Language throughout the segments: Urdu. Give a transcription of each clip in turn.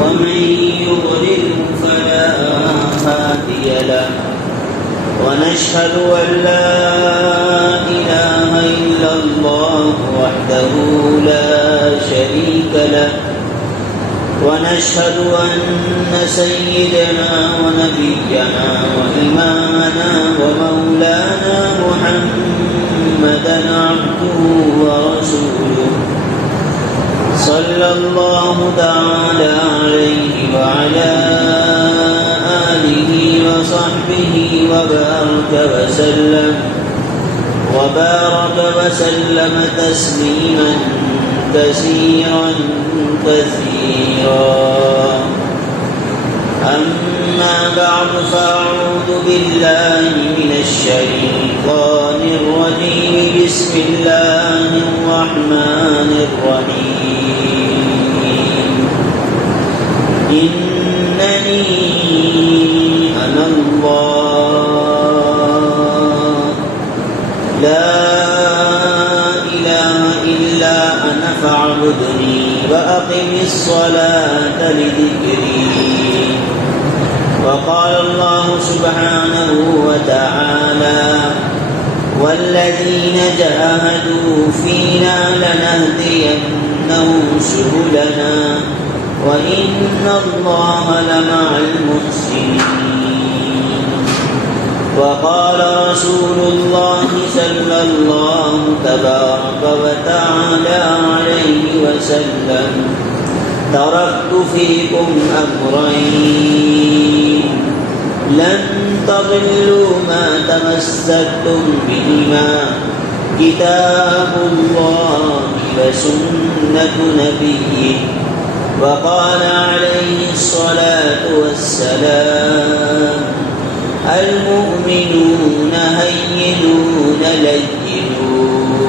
ومن يضلل فلا هادي له ونشهد أن لا إله إلا الله وحده لا شريك له ونشهد أن سيدنا ونبينا وإمامنا ومولانا محمدا عبده ورسوله صلى الله تعالى عليه وعلى آله وصحبه وبارك وسلم تسليما كثيرا أما بعد فأعوذ بالله من الشيطان الرجيم بسم الله الرحمن الرحيم إنني أنا الله لا إله إلا أنا فاعبدني وأقم الصلاة لذكري وقال الله سبحانه وتعالى والذين جاهدوا فينا لنهدينهم سبلنا وإن الله لمع المحسنين وقال رسول الله صلى الله تبارك وتعالى عليه وسلم تركت فيكم أمرين لن تضلوا ما تمسكتم بهما كتاب الله وسنة نبيه وقال عليه الصلاة والسلام المؤمنون هينون لينون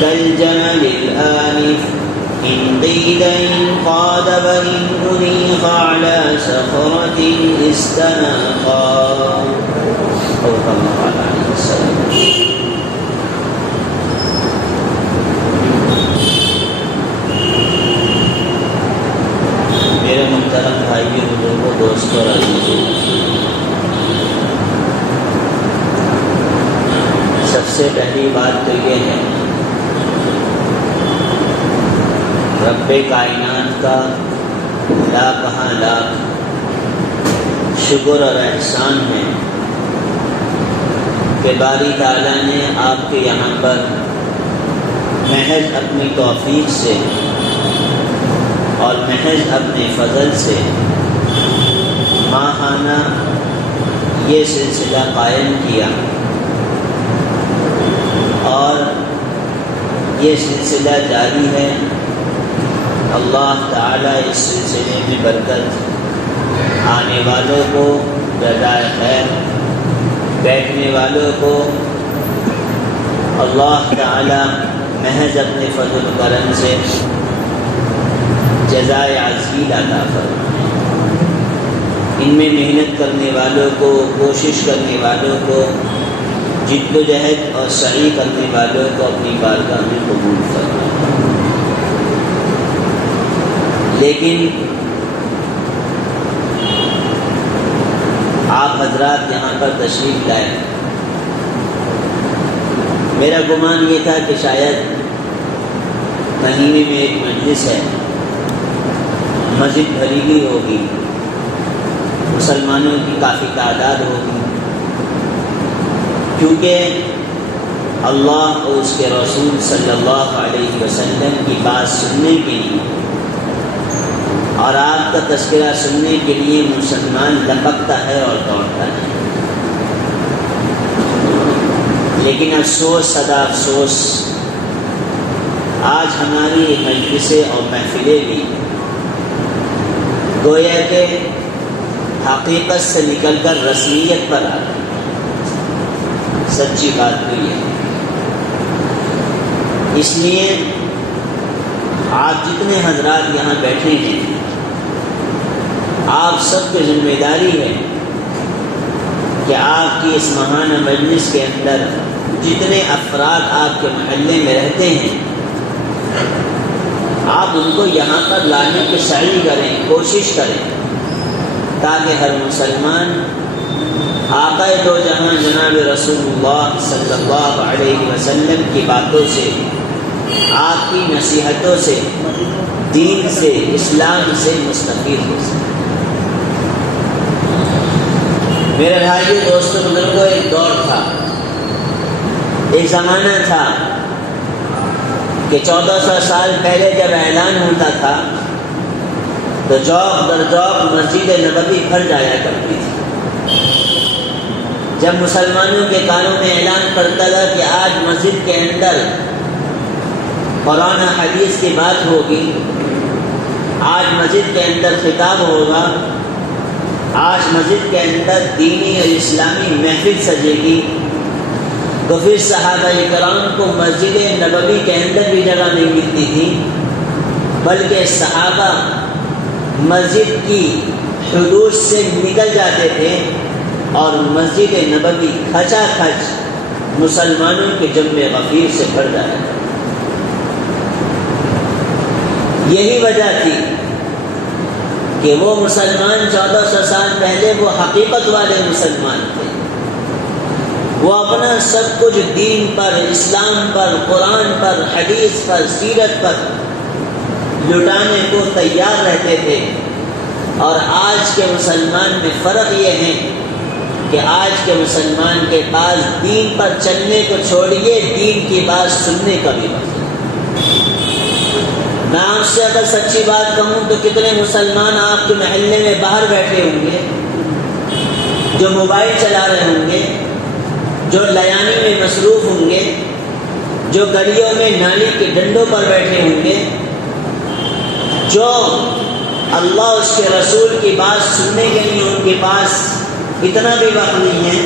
كالجمل الآنف إن قيل انقاد وإن أنيخ على صخرة استناقا أو كما قال عليه السلام. میرے محترم بھائیوں بزرگوں دوستوں اور عزیزوں، سب سے پہلی بات تو یہ ہے رب کائنات کا لاکھاں لاکھ شکر اور احسان ہے کہ باری تعالیٰ نے آپ کے یہاں پر محض اپنی توفیق سے اور محض اپنے فضل سے ماہانہ یہ سلسلہ قائم کیا اور یہ سلسلہ جاری ہے۔ اللہ تعالیٰ اس سلسلے میں برکت آنے والوں کو جزائے خیر، بیٹھنے والوں کو اللہ تعالیٰ محض اپنے فضل و کرم سے جزائے عظیم عطا فرمائے۔ ان میں محنت کرنے والوں کو، کوشش کرنے والوں کو، جد و جہد اور سعی کرنے والوں کو اپنی بارگاہ میں قبول فرمائے۔ لیکن آپ حضرات یہاں پر تشریف لائے، میرا گمان یہ تھا کہ شاید مہینے میں ایک مجلس ہے، مسجد بھری ہوئی ہوگی، مسلمانوں کی کافی تعداد ہوگی، کیونکہ اللہ اور اس کے رسول صلی اللہ علیہ وسلم کی بات سننے کے لیے اور آپ کا تذکرہ سننے کے لیے مسلمان لپکتا ہے اور دوڑتا ہے۔ لیکن افسوس صدا افسوس، آج ہماری مجلسیں اور محفلیں بھی گویا کہ حقیقت سے نکل کر رسمیت پر آ گئی۔ سچی بات تو یہ ہے۔ اس لیے آپ جتنے حضرات یہاں بیٹھے ہیں، آپ سب کی ذمہ داری ہے کہ آپ کی اس ماہانہ مجلس کے اندر جتنے افراد آپ کے محلے میں رہتے ہیں، آپ ان کو یہاں پر لانے کی سعی کریں، کوشش کریں، تاکہ ہر مسلمان آقا دو جہاں جناب رسول اللہ صلی اللہ علیہ وسلم کی باتوں سے، آپ کی نصیحتوں سے، دین سے، اسلام سے مستفید ہو سکے۔ میرے بھائیو، دوستو، بزرگوں، ایک دور تھا، ایک زمانہ تھا کہ 1400 سال پہلے جب اعلان ہوتا تھا تو جوق در جوق مسجد نبوی بھر جایا کرتی تھی۔ جب مسلمانوں کے کانوں میں اعلان کرتا تھا کہ آج مسجد کے اندر قرآن حدیث کی بات ہوگی، آج مسجد کے اندر خطاب ہوگا، آج مسجد کے اندر دینی اور اسلامی محفل سجے گی، تو پھر صحابہ کرام کو مسجد نبوی کے اندر بھی جگہ نہیں ملتی تھی، بلکہ صحابہ مسجد کی حدود سے نکل جاتے تھے اور مسجد نبوی کھچا کھچ مسلمانوں کے جمع غفیر سے بھر جاتا تھا۔ یہی وجہ تھی کہ وہ مسلمان 1400 سال پہلے وہ حقیقت والے مسلمان تھے، وہ اپنا سب کچھ دین پر، اسلام پر، قرآن پر، حدیث پر، سیرت پر لٹانے کو تیار رہتے تھے۔ اور آج کے مسلمان میں فرق یہ ہے کہ آج کے مسلمان کے پاس دین پر چلنے کو چھوڑیے، دین کی بات سننے کا بھی وقت ہے۔ میں آپ سے اگر سچی بات کہوں تو کتنے مسلمان آپ کے محلے میں باہر بیٹھے ہوں گے جو موبائل چلا رہے ہوں گے، جو لیانی میں مصروف ہوں گے، جو گلیوں میں نالی کے ڈنڈوں پر بیٹھے ہوں گے، جو اللہ اس کے رسول کی بات سننے کے لیے ان کے پاس اتنا بھی وقت نہیں ہے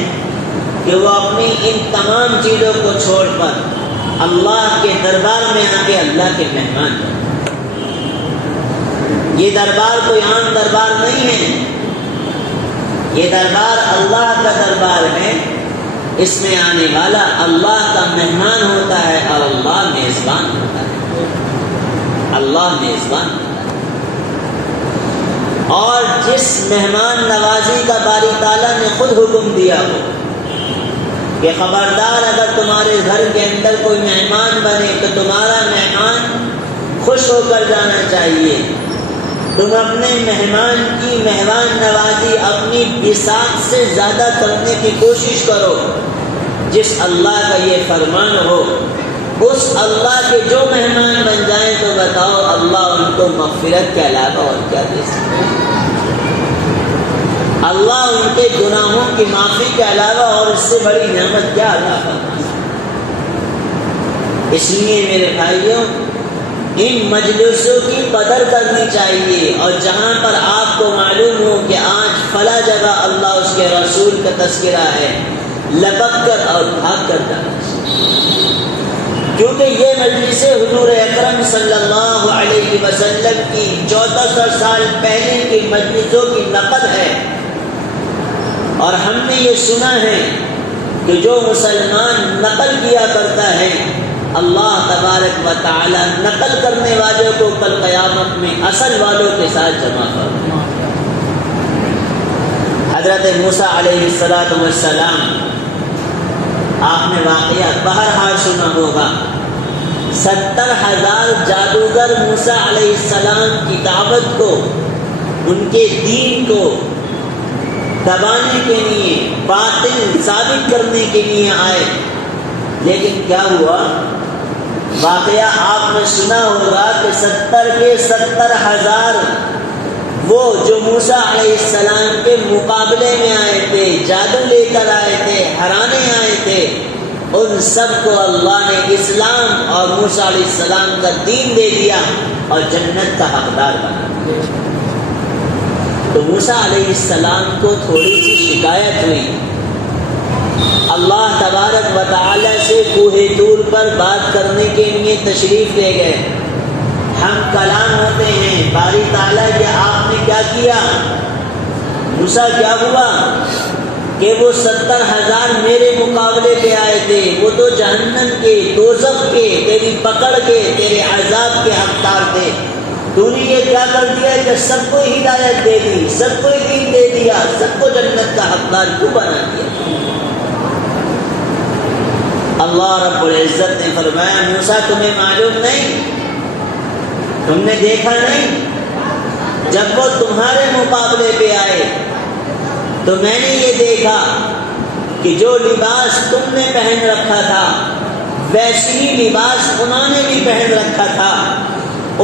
کہ وہ اپنی ان تمام چیزوں کو چھوڑ کر اللہ کے دربار میں آ کے اللہ کے مہمان ہیں۔ یہ دربار کوئی عام دربار نہیں ہے، یہ دربار اللہ کا دربار ہے۔ اس میں آنے والا اللہ کا مہمان ہوتا ہے اور اللہ میزبان ہوتا ہے، اللہ میزبان ہوتا ہے۔ اور جس مہمان نوازی کا باری تعالیٰ نے خود حکم دیا ہو کہ خبردار اگر تمہارے گھر کے اندر کوئی مہمان بنے تو تمہارا مہمان خوش ہو کر جانا چاہیے، تم اپنے مہمان کی مہمان نوازی اپنی بساط سے زیادہ کرنے کی کوشش کرو۔ جس اللہ کا یہ فرمان ہو، اس اللہ کے جو مہمان بن جائیں تو بتاؤ اللہ ان کو مغفرت کے علاوہ اور کیا دے سکتے ہیں؟ اللہ ان کے گناہوں کی معافی کے علاوہ اور اس سے بڑی نعمت کیا عطا فرما سکتا ہے؟ اس لیے میرے بھائیوں، ان مجلسوں کی قدر کرنی چاہیے، اور جہاں پر آپ کو معلوم ہو کہ آج فلاں جگہ اللہ اس کے رسول کا تذکرہ ہے، لپک کر اور بھاگ کر جانا چاہیے، کیونکہ یہ مجلس حضور اکرم صلی اللہ علیہ وسلم کی 1400 سال پہلے کی مجلسوں کی نقل ہے۔ اور ہم نے یہ سنا ہے کہ جو مسلمان نقل کیا کرتا ہے، اللہ تبارک و تعالی نقل کرنے والوں کو کل قیامت میں اصل والوں کے ساتھ جمع فرمائے۔ حضرت موسیٰ علیہ السلام، آپ نے واقعہ بہرحال سنا ہوگا، 70,000 جادوگر موسیٰ علیہ السلام کی دعوت کو، ان کے دین کو دبانے کے لیے، باطل ثابت کرنے کے لیے آئے، لیکن کیا ہوا؟ واقعہ آپ نے سنا ہوگا کہ 70,000 وہ جو موسیٰ علیہ السلام کے مقابلے میں آئے تھے، جادو لے کر آئے تھے، ہرانے آئے تھے، ان سب کو اللہ نے اسلام اور موسیٰ علیہ السلام کا دین دے دیا اور جنت کا حقدار بنا دیا۔ تو موسیٰ علیہ السلام کو تھوڑی سی شکایت ہوئی، اللہ تبارک و تعالی سے کوہ طور پر بات کرنے کے لیے تشریف لے گئے، ہم کلام ہوتے ہیں، باری تعالیٰ یہ آپ نے کیا کیا؟ موسیٰ کیا ہوا؟ کہ وہ 70,000 میرے مقابلے پہ آئے تھے، وہ تو جہنم کے، دوزخ کے، تیری پکڑ کے، تیرے عذاب کے حقدار تھے۔ تو نے یہ کیا کر دیا کہ سب کو ہدایت دے دی، سب کو دین دے دیا، سب کو جنت کا حقدار کیوں بنا دیا؟ اللہ رب العزت نے فرمایا موسیٰ تمہیں معلوم نہیں، تم نے دیکھا نہیں، جب وہ تمہارے مقابلے پہ آئے تو میں نے یہ دیکھا کہ جو لباس تم نے پہن رکھا تھا ویسی ہی لباس انہوں نے بھی پہن رکھا تھا۔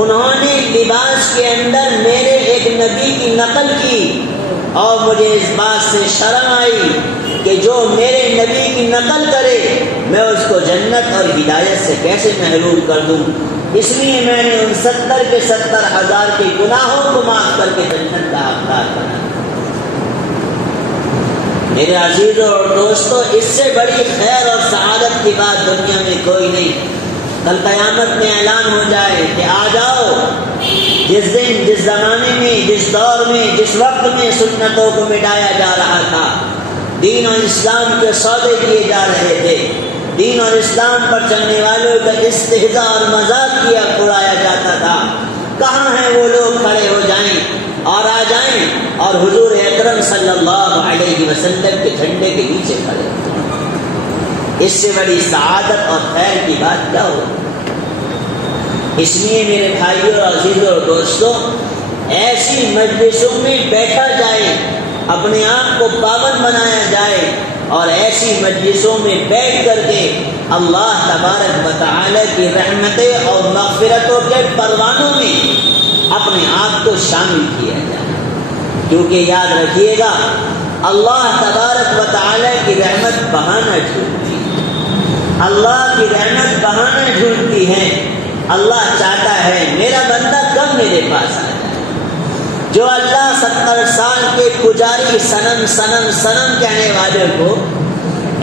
انہوں نے لباس کے اندر میرے ایک نبی کی نقل کی، اور مجھے اس بات سے شرم آئی کہ جو میرے نبی کی نقل کرے میں اس کو جنت اور ہدایت سے کیسے محروم کر دوں۔ اس لیے میں نے ان 70 کے 70,000 کے گناہوں کو معاف کر کے جنت کا حقدار بنا۔ میرے عزیزوں اور دوستوں، اس سے بڑی خیر اور سعادت کی بات دنیا میں کوئی نہیں۔ کل قیامت میں اعلان ہو جائے کہ آ جاؤ، جس دن، جس زمانے میں، جس دور میں، جس وقت میں سنتوں کو مٹایا جا رہا تھا، دین اور اسلام کے سودے کیے جا رہے تھے، دین اور اسلام پر چلنے والوں کا استہزاء اور مذاق کیا اڑایا جاتا تھا، کہاں ہیں وہ لوگ؟ کھڑے ہو جائیں اور آ جائیں اور حضور اکرم صلی اللہ علیہ وسلم کے جھنڈے کے نیچے کھڑے ہو جائیں۔ اس سے بڑی سعادت اور خیر کی بات کیا ہو؟ اس لیے میرے بھائیوں اور عزیزوں اور دوستوں، ایسی مجلسوں میں بیٹھا جائے، اپنے آپ کو پابند بنایا جائے، اور ایسی مجلسوں میں بیٹھ کر کے اللہ تبارک و تعالی کی رحمتیں اور مغفرتوں کے پروانوں میں اپنے آپ کو شامل کیا جائے، کیونکہ یاد رکھیے گا اللہ تبارک و تعالی کی رحمت بہانہ ڈھونڈتی ہے، اللہ کی رحمت بہانہ ڈھونڈتی ہے۔ اللہ چاہتا ہے میرا بندہ کب میرے پاس آ جائے۔ جو اللہ 70 سال کے پجاری صنم صنم صنم کہنے والے کو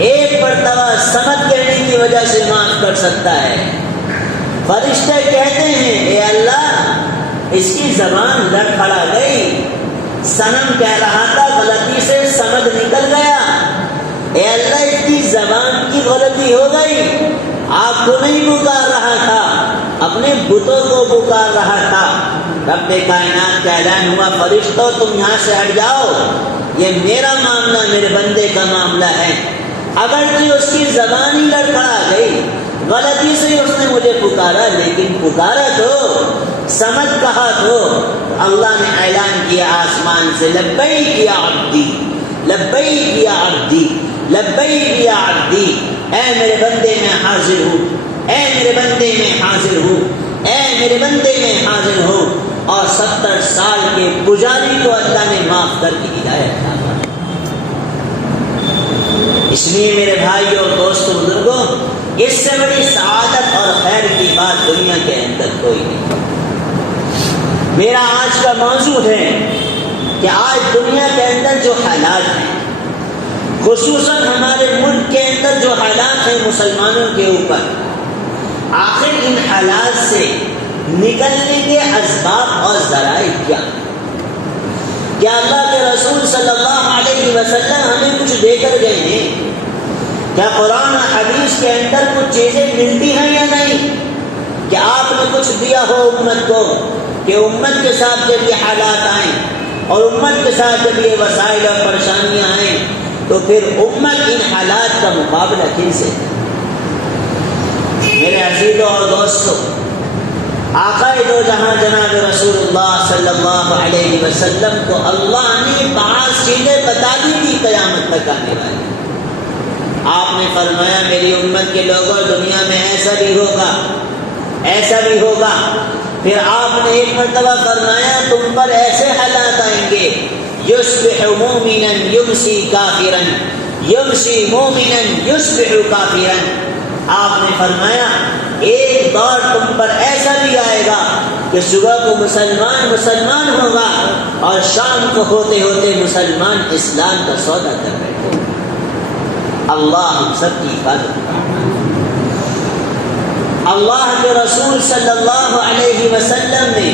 ایک مرتبہ سمت کہنے کی وجہ سے معاف کر سکتا ہے۔ فرشتے کہتے ہیں اے اللہ اس کی زبان لڑکھڑا گئی، صنم کہہ رہا تھا غلطی سے سمجھ نکل گیا، اے اللہ اس کی زبان کی غلطی ہو گئی، آپ کو نہیں پکار رہا تھا، اپنے بتوں کو پکار رہا تھا۔ رب کائنات کا اعلان ہوا فرشتوں تم یہاں سے ہٹ جاؤ، یہ میرا معاملہ، میرے بندے کا معاملہ ہے۔ اگرچہ اس کی زبان ہی لڑکھڑا گئی، غلطی سے اس نے مجھے پکارا، لیکن پکارا تو سمجھ کہا تو اللہ نے اعلان کیا آسمان سے لبیک یا عبدی، لبیک یا عبدی، لبیک یا عبدی، اے میرے بندے میں حاضر ہوں، اے میرے بندے میں حاضر ہوں، اے میرے بندے میں حاضر ہوں۔ اور 70 سال کے پجاری کو اللہ نے معاف کر کے ہدایت عطا کی۔ اس لیے میرے بھائی اور دوستوں بزرگوں، اس سے بڑی سعادت اور خیر کی بات دنیا کے اندر کوئی نہیں۔ میرا آج کا موضوع ہے کہ آج دنیا کے اندر جو حالات ہیں، خصوصاً ہمارے ملک کے اندر جو حالات ہیں مسلمانوں کے اوپر، آخر ان حالات سے نکلنے کے اسباب اور ذرائع کیا اللہ کے رسول صلی اللہ علیہ وسلم ہمیں کچھ دے کر گئے ہیں؟ کیا قرآن اور حدیث کے اندر کچھ چیزیں ملتی ہیں یا نہیں؟ کیا آپ نے کچھ دیا ہو امت کو کہ امت کے ساتھ جب یہ حالات آئیں اور امت کے ساتھ جب یہ وسائل اور پریشانیاں آئیں تو پھر امت ان حالات کا مقابلہ کن سے؟ میرے عزیزوں اور دوستوں، آقا دو جہاں جناب رسول اللہ صلی اللہ علیہ وسلم کو اللہ نے 5 چیزیں بتا دی تھی قیامت تک آنے والی۔ آپ نے فرمایا میری امت کے لوگوں دنیا میں ایسا بھی ہوگا، ایسا بھی ہوگا۔ پھر آپ نے ایک مرتبہ فرمایا تم پر ایسے حالات آئیں گے، یصبح مومنا یمسی کافرا، یمسی مومنا یصبح کافرا۔ آپ نے فرمایا ایک دور تم پر ایسا بھی آئے گا کہ صبح کو مسلمان ہوگا اور شام کو ہوتے ہوتے مسلمان اسلام کا سودا کر بیٹھے۔ اللہ ہم سب کی حفاظت کرے۔ اللہ کے رسول صلی اللہ علیہ وسلم نے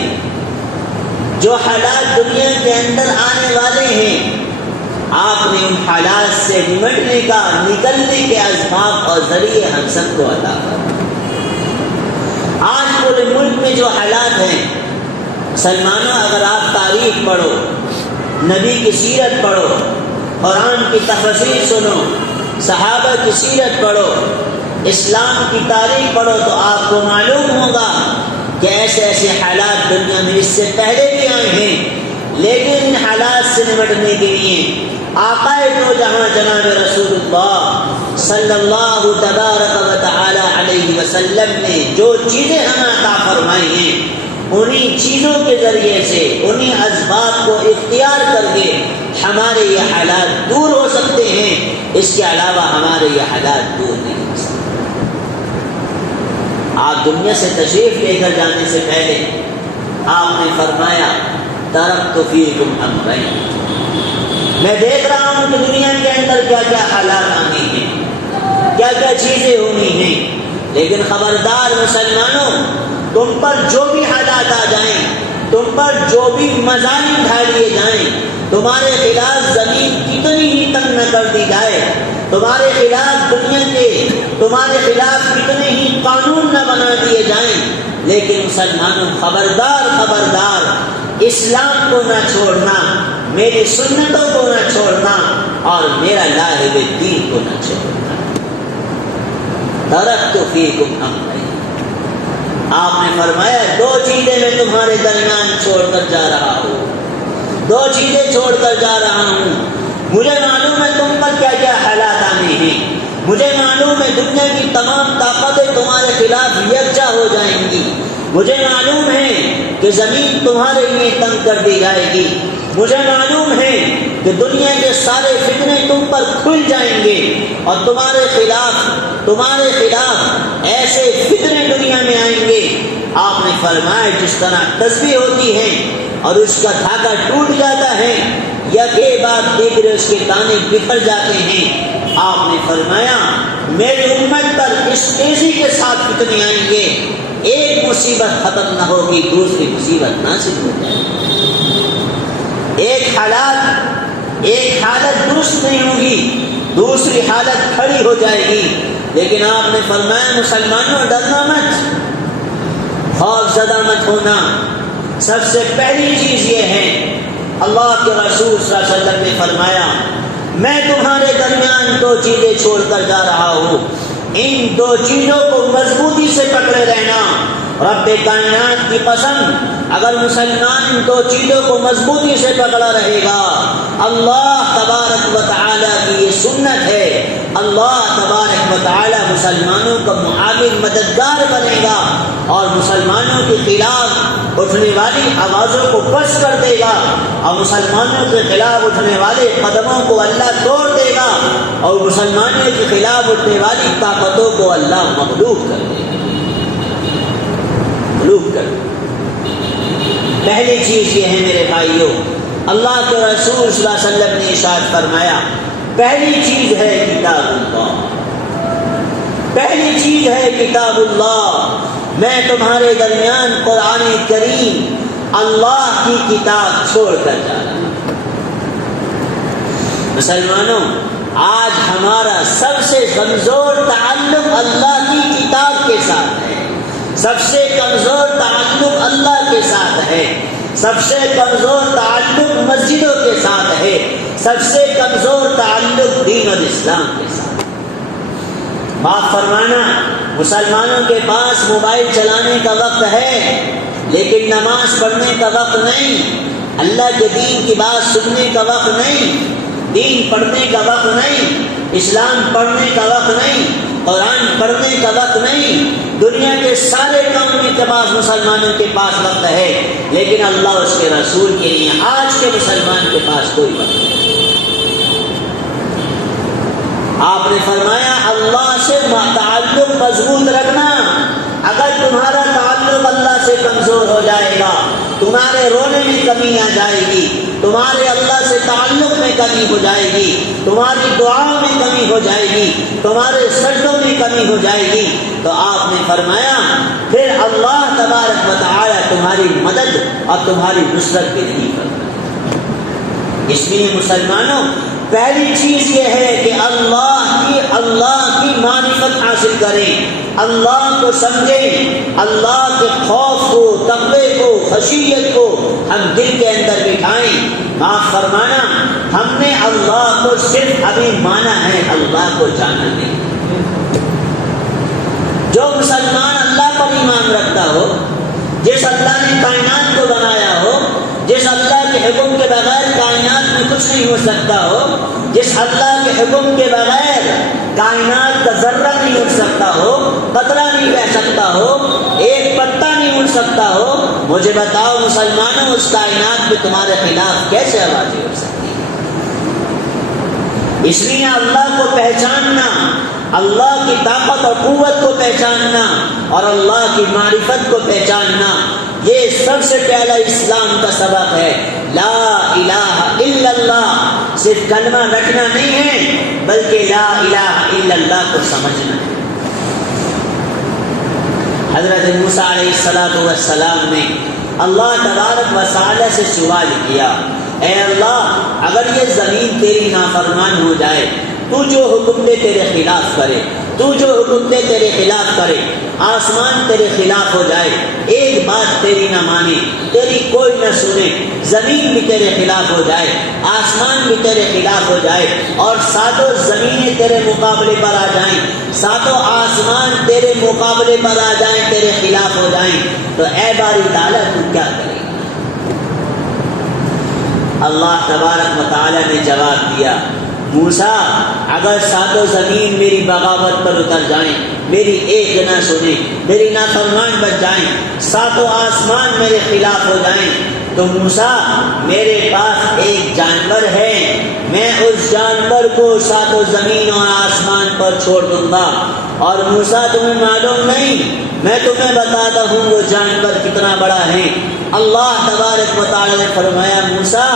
جو حالات دنیا کے اندر آنے والے ہیں آپ نے ان حالات سے نمٹنے کا، نکلنے کے اسباب اور ذریعے ہم سب کو عطا فرمائے۔ آج پورے ملک میں جو حالات ہیں مسلمانوں، اگر آپ تاریخ پڑھو، نبی کی سیرت پڑھو، قرآن کی تفسیر سنو، صحابہ کی سیرت پڑھو، اسلام کی تاریخ پڑھو، تو آپ کو معلوم ہوگا کہ ایسے ایسے حالات دنیا میں اس سے پہلے بھی آئے ہیں، لیکن ان حالات سے نمٹنے کے لیے آقا دو جہاں جناب رسول اللہ صلی اللہ تبارک و تعالی علیہ وسلم نے جو چیزیں ہمیں عطا فرمائی ہیں، انہی چیزوں کے ذریعے سے، انہی اسباب کو اختیار کر کے ہمارے یہ حالات دور ہو سکتے ہیں، اس کے علاوہ ہمارے یہ حالات دور نہیں ہو سکتے۔ آپ دنیا سے تشریف لے کر جانے سے پہلے آپ نے فرمایا ترکت فیکم امرین، میں دیکھ رہا ہوں کہ دنیا کے اندر کیا کیا حالات آنے ہیں، کیا کیا چیزیں ہونی ہیں، لیکن خبردار مسلمانوں، تم پر جو بھی حالات آ جائیں، تم پر جو بھی مظالم ڈھا لیے جائیں، تمہارے خلاف زمین کتنی ہی تنگ نہ کر دی جائے، تمہارے خلاف دنیا کے تمہارے خلاف کتنے ہی قانون نہ بنا دیے جائیں، لیکن مسلمانوں خبردار خبردار، اسلام کو نہ چھوڑنا، میری سنتوں کو نہ چھوڑنا، اور میرا لاہب دین کو نہ چھوڑنا۔ ترکت فیکم امرین، آپ نے فرمایا دو چیزیں میں تمہارے درمیان چھوڑ کر جا رہا ہوں، دو چیزیں چھوڑ کر جا رہا ہوں۔ مجھے معلوم ہے تم پر کیا کیا حالات آنے ہیں، مجھے معلوم ہے دنیا کی تمام طاقتیں تمہارے خلاف یکجا ہو جائیں گی، مجھے معلوم ہے کہ زمین تمہارے لیے تنگ کر دی جائے گی، مجھے معلوم ہے کہ دنیا کے سارے فتنے تم پر کھل جائیں گے، اور تمہارے خلاف ایسے فتنے دنیا میں آئیں گے۔ آپ نے فرمایا جس طرح تسبیح ہوتی ہے اور اس کا دھاگا ٹوٹ جاتا ہے، یکے بعد دیگرے اس کے دانے بکھر جاتے ہیں، آپ نے فرمایا میری امت پر اس تیزی کے ساتھ فتنے آئیں گے، ایک مصیبت ختم نہ ہوگی دوسری مصیبت نازل ہو جائے گی، ایک حالت درست نہیں ہوگی دوسری حالت کھڑی ہو جائے گی۔ لیکن آپ نے فرمایا مسلمانوں ڈرنا مت، خوف زدہ مت ہونا۔ سب سے پہلی چیز یہ ہے، اللہ کے رسول صلی اللہ علیہ وسلم نے فرمایا میں تمہارے درمیان دو چیزیں چھوڑ کر جا رہا ہوں، ان دو چیزوں کو مضبوطی سے پکڑے رہنا۔ رب کائنات کی قسم، اگر مسلمان ان دو چیزوں کو مضبوطی سے پکڑا رہے گا، اللہ تبارک و تعالی کی یہ سنت ہے، اللہ تبارک و تعالی مسلمانوں کا معاون مددگار بنے گا، اور مسلمانوں کے خلاف اٹھنے والی آوازوں کو بس کر دے گا، اور مسلمانوں کے خلاف اٹھنے والے قدموں کو اللہ توڑ دے گا، اور مسلمانوں کے خلاف اٹھنے والی طاقتوں کو اللہ مغلوب کر دے گا، مغلوب کر دے گا۔ پہلی چیز یہ ہے میرے بھائیوں، اللہ کے رسول صلی اللہ علیہ وسلم نے ارشاد فرمایا پہلی چیز ہے کتاب اللہ، پہلی چیز ہے کتاب اللہ، میں تمہارے درمیان قرآن کریم اللہ کی کتاب چھوڑ کر جا رہا ہوں۔ مسلمانوں، آج ہمارا سب سے کمزور تعلق اللہ کی کتاب کے ساتھ ہے، سب سے کمزور تعلق اللہ کے ساتھ ہے، سب سے کمزور تعلق مسجدوں کے ساتھ ہے، سب سے کمزور تعلق دین اور اسلام کے ساتھ۔ معاف فرمانا، مسلمانوں کے پاس موبائل چلانے کا وقت ہے لیکن نماز پڑھنے کا وقت نہیں، اللہ کے دین کی بات سننے کا وقت نہیں، دین پڑھنے کا وقت نہیں، اسلام پڑھنے کا وقت نہیں، قرآن پڑھنے کا وقت نہیں۔ دنیا کے سارے کاموں کے پاس مسلمانوں کے پاس وقت ہے، لیکن اللہ اس کے رسول کے لیے آج کے مسلمان کے پاس کوئی وقت نہیں۔ آپ نے فرمایا اللہ سے تعلق مضبوط رکھنا، اگر تمہارا تعلق اللہ سے کمزور ہو جائے گا، تمہارے رونے میں کمی آ جائے گی، تمہارے اللہ سے تعلق میں کمی ہو جائے گی، تمہاری دعاؤں میں کمی ہو جائے گی، تمہارے سجدوں میں کمی ہو جائے گی، تو آپ نے فرمایا پھر اللہ تبارک و تعالی تمہاری مدد اور تمہاری نصرت بھی نہیں کرتا۔ اس لیے مسلمانوں، پہلی چیز یہ ہے کہ اللہ کی معرفت حاصل کریں، اللہ کو سمجھیں، اللہ کے خوف کو، تقوی کو، خشیت کو ہم دل کے اندر بٹھائیں۔ معاف فرمانا، ہم نے اللہ کو صرف ابھی مانا ہے، اللہ کو جانا نہیں۔ جو مسلمان اللہ پر ایمان رکھتا ہو، جس اللہ نے کائنات کو بنایا ہو، جس اللہ کے حکم کے بغیر کائنات میں کچھ نہیں ہو سکتا ہو، جس اللہ کے حکم کے بغیر کائنات کا ذرہ نہیں اٹھ سکتا ہو، قطرہ نہیں بہ سکتا ہو، ایک پتا نہیں اڑ سکتا ہو، مجھے بتاؤ مسلمانوں، اس کائنات میں تمہارے خلاف کیسے آوازیں اٹھ سکتی ہیں؟ اس لیے اللہ کو پہچاننا، اللہ کی طاقت اور قوت کو پہچاننا اور اللہ کی معرفت کو پہچاننا، یہ سب سے پہلا اسلام کا سبق ہے۔ لا الہ الا اللہ، صرف کلمہ رٹنا نہیں ہے بلکہ لا الہ الا اللہ کو سمجھنا ہے۔ حضرت موسیٰ علیہ السلام نے اللہ تبارک و تعالی سے سوال کیا، اے اللہ، اگر یہ زمین تیری نافرمان ہو جائے، تو جو حکم دے تیرے خلاف کرے، تو جو حکم دے تیرے خلاف کرے، آسمان تیرے خلاف ہو جائے، ایک بات تیری نہ مانے، تیری کوئی نہ سنے، زمین بھی تیرے خلاف ہو جائے، آسمان بھی تیرے خلاف ہو جائے، اور ساتوں زمینیں تیرے مقابلے پر آ جائیں، ساتوں آسمان تیرے مقابلے پر آ جائیں، تیرے خلاف ہو جائیں، تو اے باری تعالیٰ تو کیا کرے؟ اللہ تبارک و تعالیٰ نے جواب دیا، موسیٰ، اگر ساتوں زمین میری بغاوت پر اتر جائیں، میری ایک نہ سنیں، میری نافرمان بن جائیں، ساتوں آسمان میرے خلاف ہو جائیں، تو موسیٰ، میرے پاس ایک جانور ہے، میں اس جانور کو ساتوں زمین اور آسمان پر چھوڑ دوں گا، اور موسیٰ تمہیں معلوم نہیں، میں تمہیں بتاتا ہوں وہ جانور کتنا بڑا ہے۔ اللہ تبارک و تعالی نے فرمایا، موسیٰ،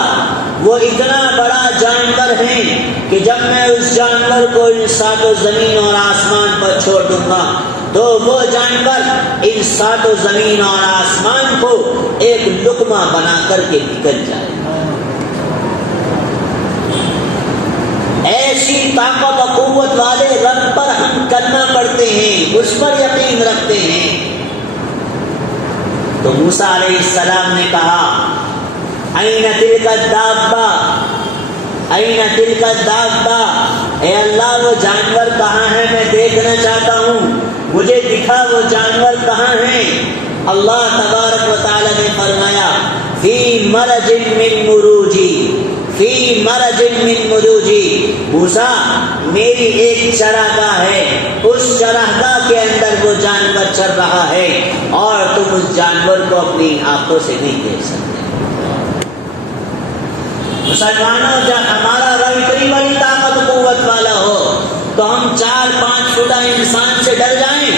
وہ اتنا بڑا جانور ہے کہ جب میں اس جانور کو ان ساتوں زمین اور آسمان پر چھوڑ دوں گا تو وہ جانور ان ساتوں زمین اور آسمان کو ایک لقمہ بنا کر کے نکل جائے گا۔ ایسی طاقت و قوت والے رب پر ہم کلمہ پڑھتے ہیں، اس پر یقین رکھتے ہیں۔ تو موسیٰ علیہ السلام نے کہا، این تلک الدابہ، این تلک الدابہ، اے اللہ وہ جانور کہاں ہے؟ میں دیکھنا چاہتا ہوں، مجھے دکھا وہ جانور کہاں ہیں۔ اللہ تبارک و تعالی نے فرمایا، فی مرج من مروجی، فی مرج من مروجی، موسیٰ میری ایک چراگاہ ہے، اس چراگاہ کے اندر وہ جانور چل رہا ہے، اور تم اس جانور کو اپنی آنکھوں سے نہیں دیکھ سکتے۔ مسلمانوں، جب ہمارا رب اتنی بڑی طاقت قوت والا ہو تو ہم 4-5 فٹا انسان سے ڈر جائیں؟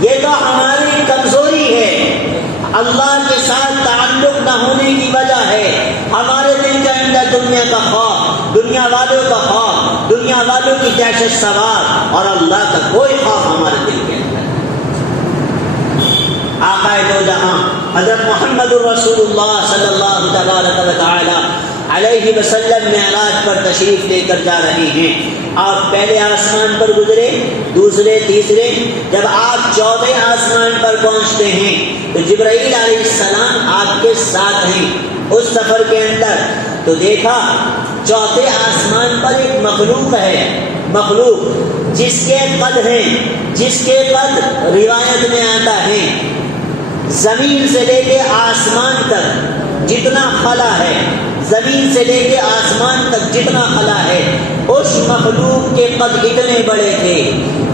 یہ تو ہماری کمزوری ہے، اللہ کے ساتھ تعلق نہ ہونے کی وجہ ہے۔ ہمارے دل کے اندر دنیا کا خوف، دنیا والوں کا خوف، دنیا والوں کی دہشت سوار، اور اللہ کا کوئی خوف ہمارے دل کے اندر۔ آقا دو جہاں حضرت محمد الرسول اللہ صلی اللہ تبارک و تعالی علیہ وسلم معراج پر تشریف لے کر جا رہے ہیں۔ آپ پہلے آسمان پر گزرے، دوسرے، تیسرے، جب آپ 14 آسمان پر پہنچتے ہیں تو جبرائیل علیہ السلام آپ کے ساتھ ہیں اس سفر کے اندر۔ تو دیکھا 4 آسمان پر ایک مخلوق ہے، مخلوق جس کے قد ہیں، جس کے قد روایت میں آتا ہے زمین سے لے کے آسمان تک جتنا خلا ہے، زمین سے لے کے آسمان تک جتنا خلا ہے، اس مخلوق کے قد اتنے بڑے تھے،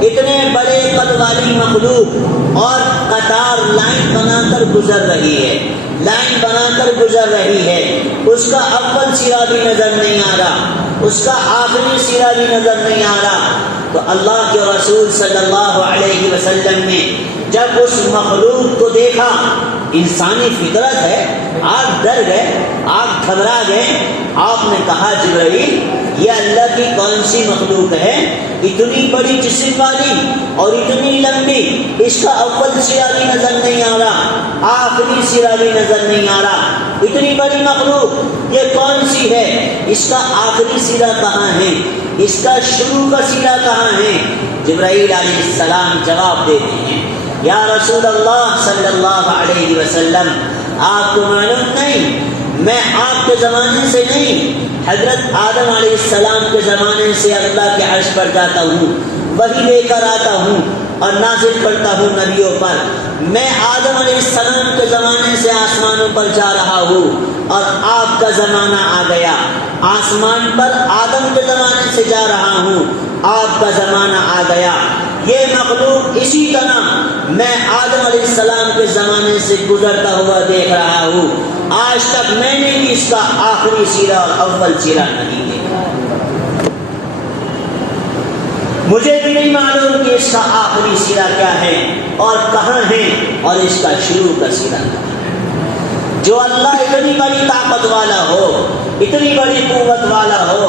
اتنے بڑے قد والی مخلوق، اور قطار لائن بنا کر گزر رہی ہے، لائن بنا کر گزر رہی ہے، اس کا اول سرا بھی نظر نہیں آ رہا، اس کا آخری سرا بھی نظر نہیں آ رہا۔ تو اللہ کے رسول صلی اللہ علیہ وسلم نے جب اس مخلوق کو دیکھا، انسانی فطرت ہے، آپ ڈر گئے، آپ گھبرا گئے، آپ نے کہا جبرائیل یہ اللہ کی کون سی مخلوق ہے، اتنی بڑی جسم والی اور اتنی لمبی، اس کا اول سرا بھی نظر نہیں آ رہا، آخری سرا بھی نظر نہیں آ رہا۔ اتنی بڑی مخلوق یہ کون سی ہے؟ اس کا آخری سیرہ کہاں ہے؟ اس کا شروع کا سیرہ کہاں ہے؟ جبرائیل علیہ السلام جواب دیتے ہیں، یا رسول اللہ صلی اللہ علیہ وسلم، آپ کو معلوم نہیں میں آپ کے زمانے سے نہیں، حضرت آدم علیہ السلام کے زمانے سے اللہ کے عرش پر جاتا ہوں، وحی لے کر آتا ہوں اور نازل کرتا ہوں نبیوں پر۔ میں آدم علیہ السلام کے زمانے سے آسمانوں پر جا رہا ہوں اور آپ کا زمانہ آ گیا، آسمان پر آدم کے زمانے سے جا رہا ہوں، آپ کا زمانہ آ گیا۔ یہ مخلوق اسی طرح میں آدم علیہ السلام کے زمانے سے گزرتا ہوا دیکھ رہا ہوں، آج تک میں نے بھی اس کا آخری سیرہ اور اول سیرہ نہیں دیکھا، مجھے بھی نہیں معلوم کہ اس کا آخری سیرہ کیا ہے اور کہاں ہے اور اس کا شروع کا سیرہ کہاں ہے۔ جو اللہ اتنی بڑی طاقت والا ہو، اتنی بڑی قوت والا ہو،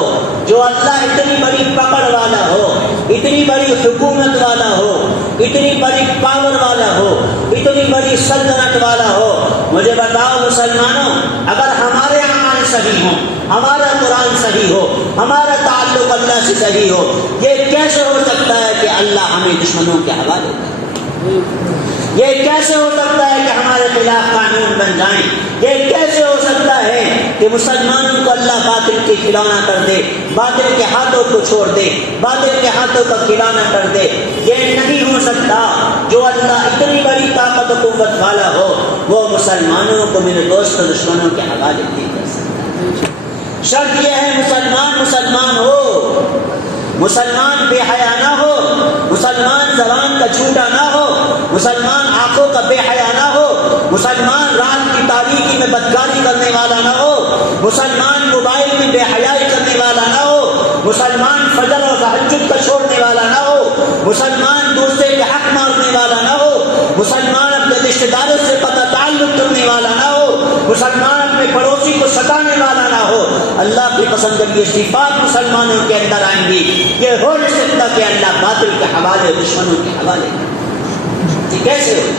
جو اللہ اتنی بڑی پکڑ والا ہو، اتنی بڑی حکومت والا ہو، اتنی بڑی پاور والا ہو، اتنی بڑی سلطنت والا ہو، مجھے بتاؤ مسلمانوں، اگر ہمارے اعمال صحیح ہوں، ہمارا قرآن صحیح ہو، ہمارا تعلق اللہ سے صحیح ہو، یہ کیسے ہو سکتا ہے کہ اللہ ہمیں دشمنوں کے حوالے کرے؟ یہ کیسے ہو سکتا ہے کہ ہمارے خلاف قانون بن جائیں؟ یہ کیسے ہو سکتا ہے کہ مسلمانوں کو اللہ باطل کے کھلونا کر دے، باطل کے ہاتھوں کو چھوڑ دے، باطل کے ہاتھوں کا کھلونا کر دے؟ یہ نہیں ہو سکتا۔ جو اللہ اتنی بڑی طاقت و قوت والا ہو، وہ مسلمانوں کو میرے دوست و دشمنوں کے حوالے نہیں کر سکتا۔ شرط یہ ہے مسلمان مسلمان ہو، مسلمان بے حیا نہ ہو، مسلمان زبان کا جھوٹا نہ ہو، مسلمان آنکھوں کا بے حیا نہ ہو، مسلمان رات کی تاریکی میں بدکاری کرنے والا نہ ہو، مسلمان موبائل میں بے حیائی کرنے والا نہ ہو، مسلمان فجر اور تہجد کا چھوڑنے والا نہ ہو، مسلمان دوسرے کے حق مارنے والا نہ ہو، مسلمان اپنے رشتہ داروں سے قطع تعلق کرنے والا نہ ہو، مسلمان اپنے پڑوسی کو ستانے والا نہ ہو۔ اللہ کی قسم جب یہ صفات مسلمانوں کے اندر آئیں گی، یہ ہو نہیں سکتا کہ اللہ باطل کے حوالے، دشمنوں کے حوالے کرے۔ یہ کیسے ہو؟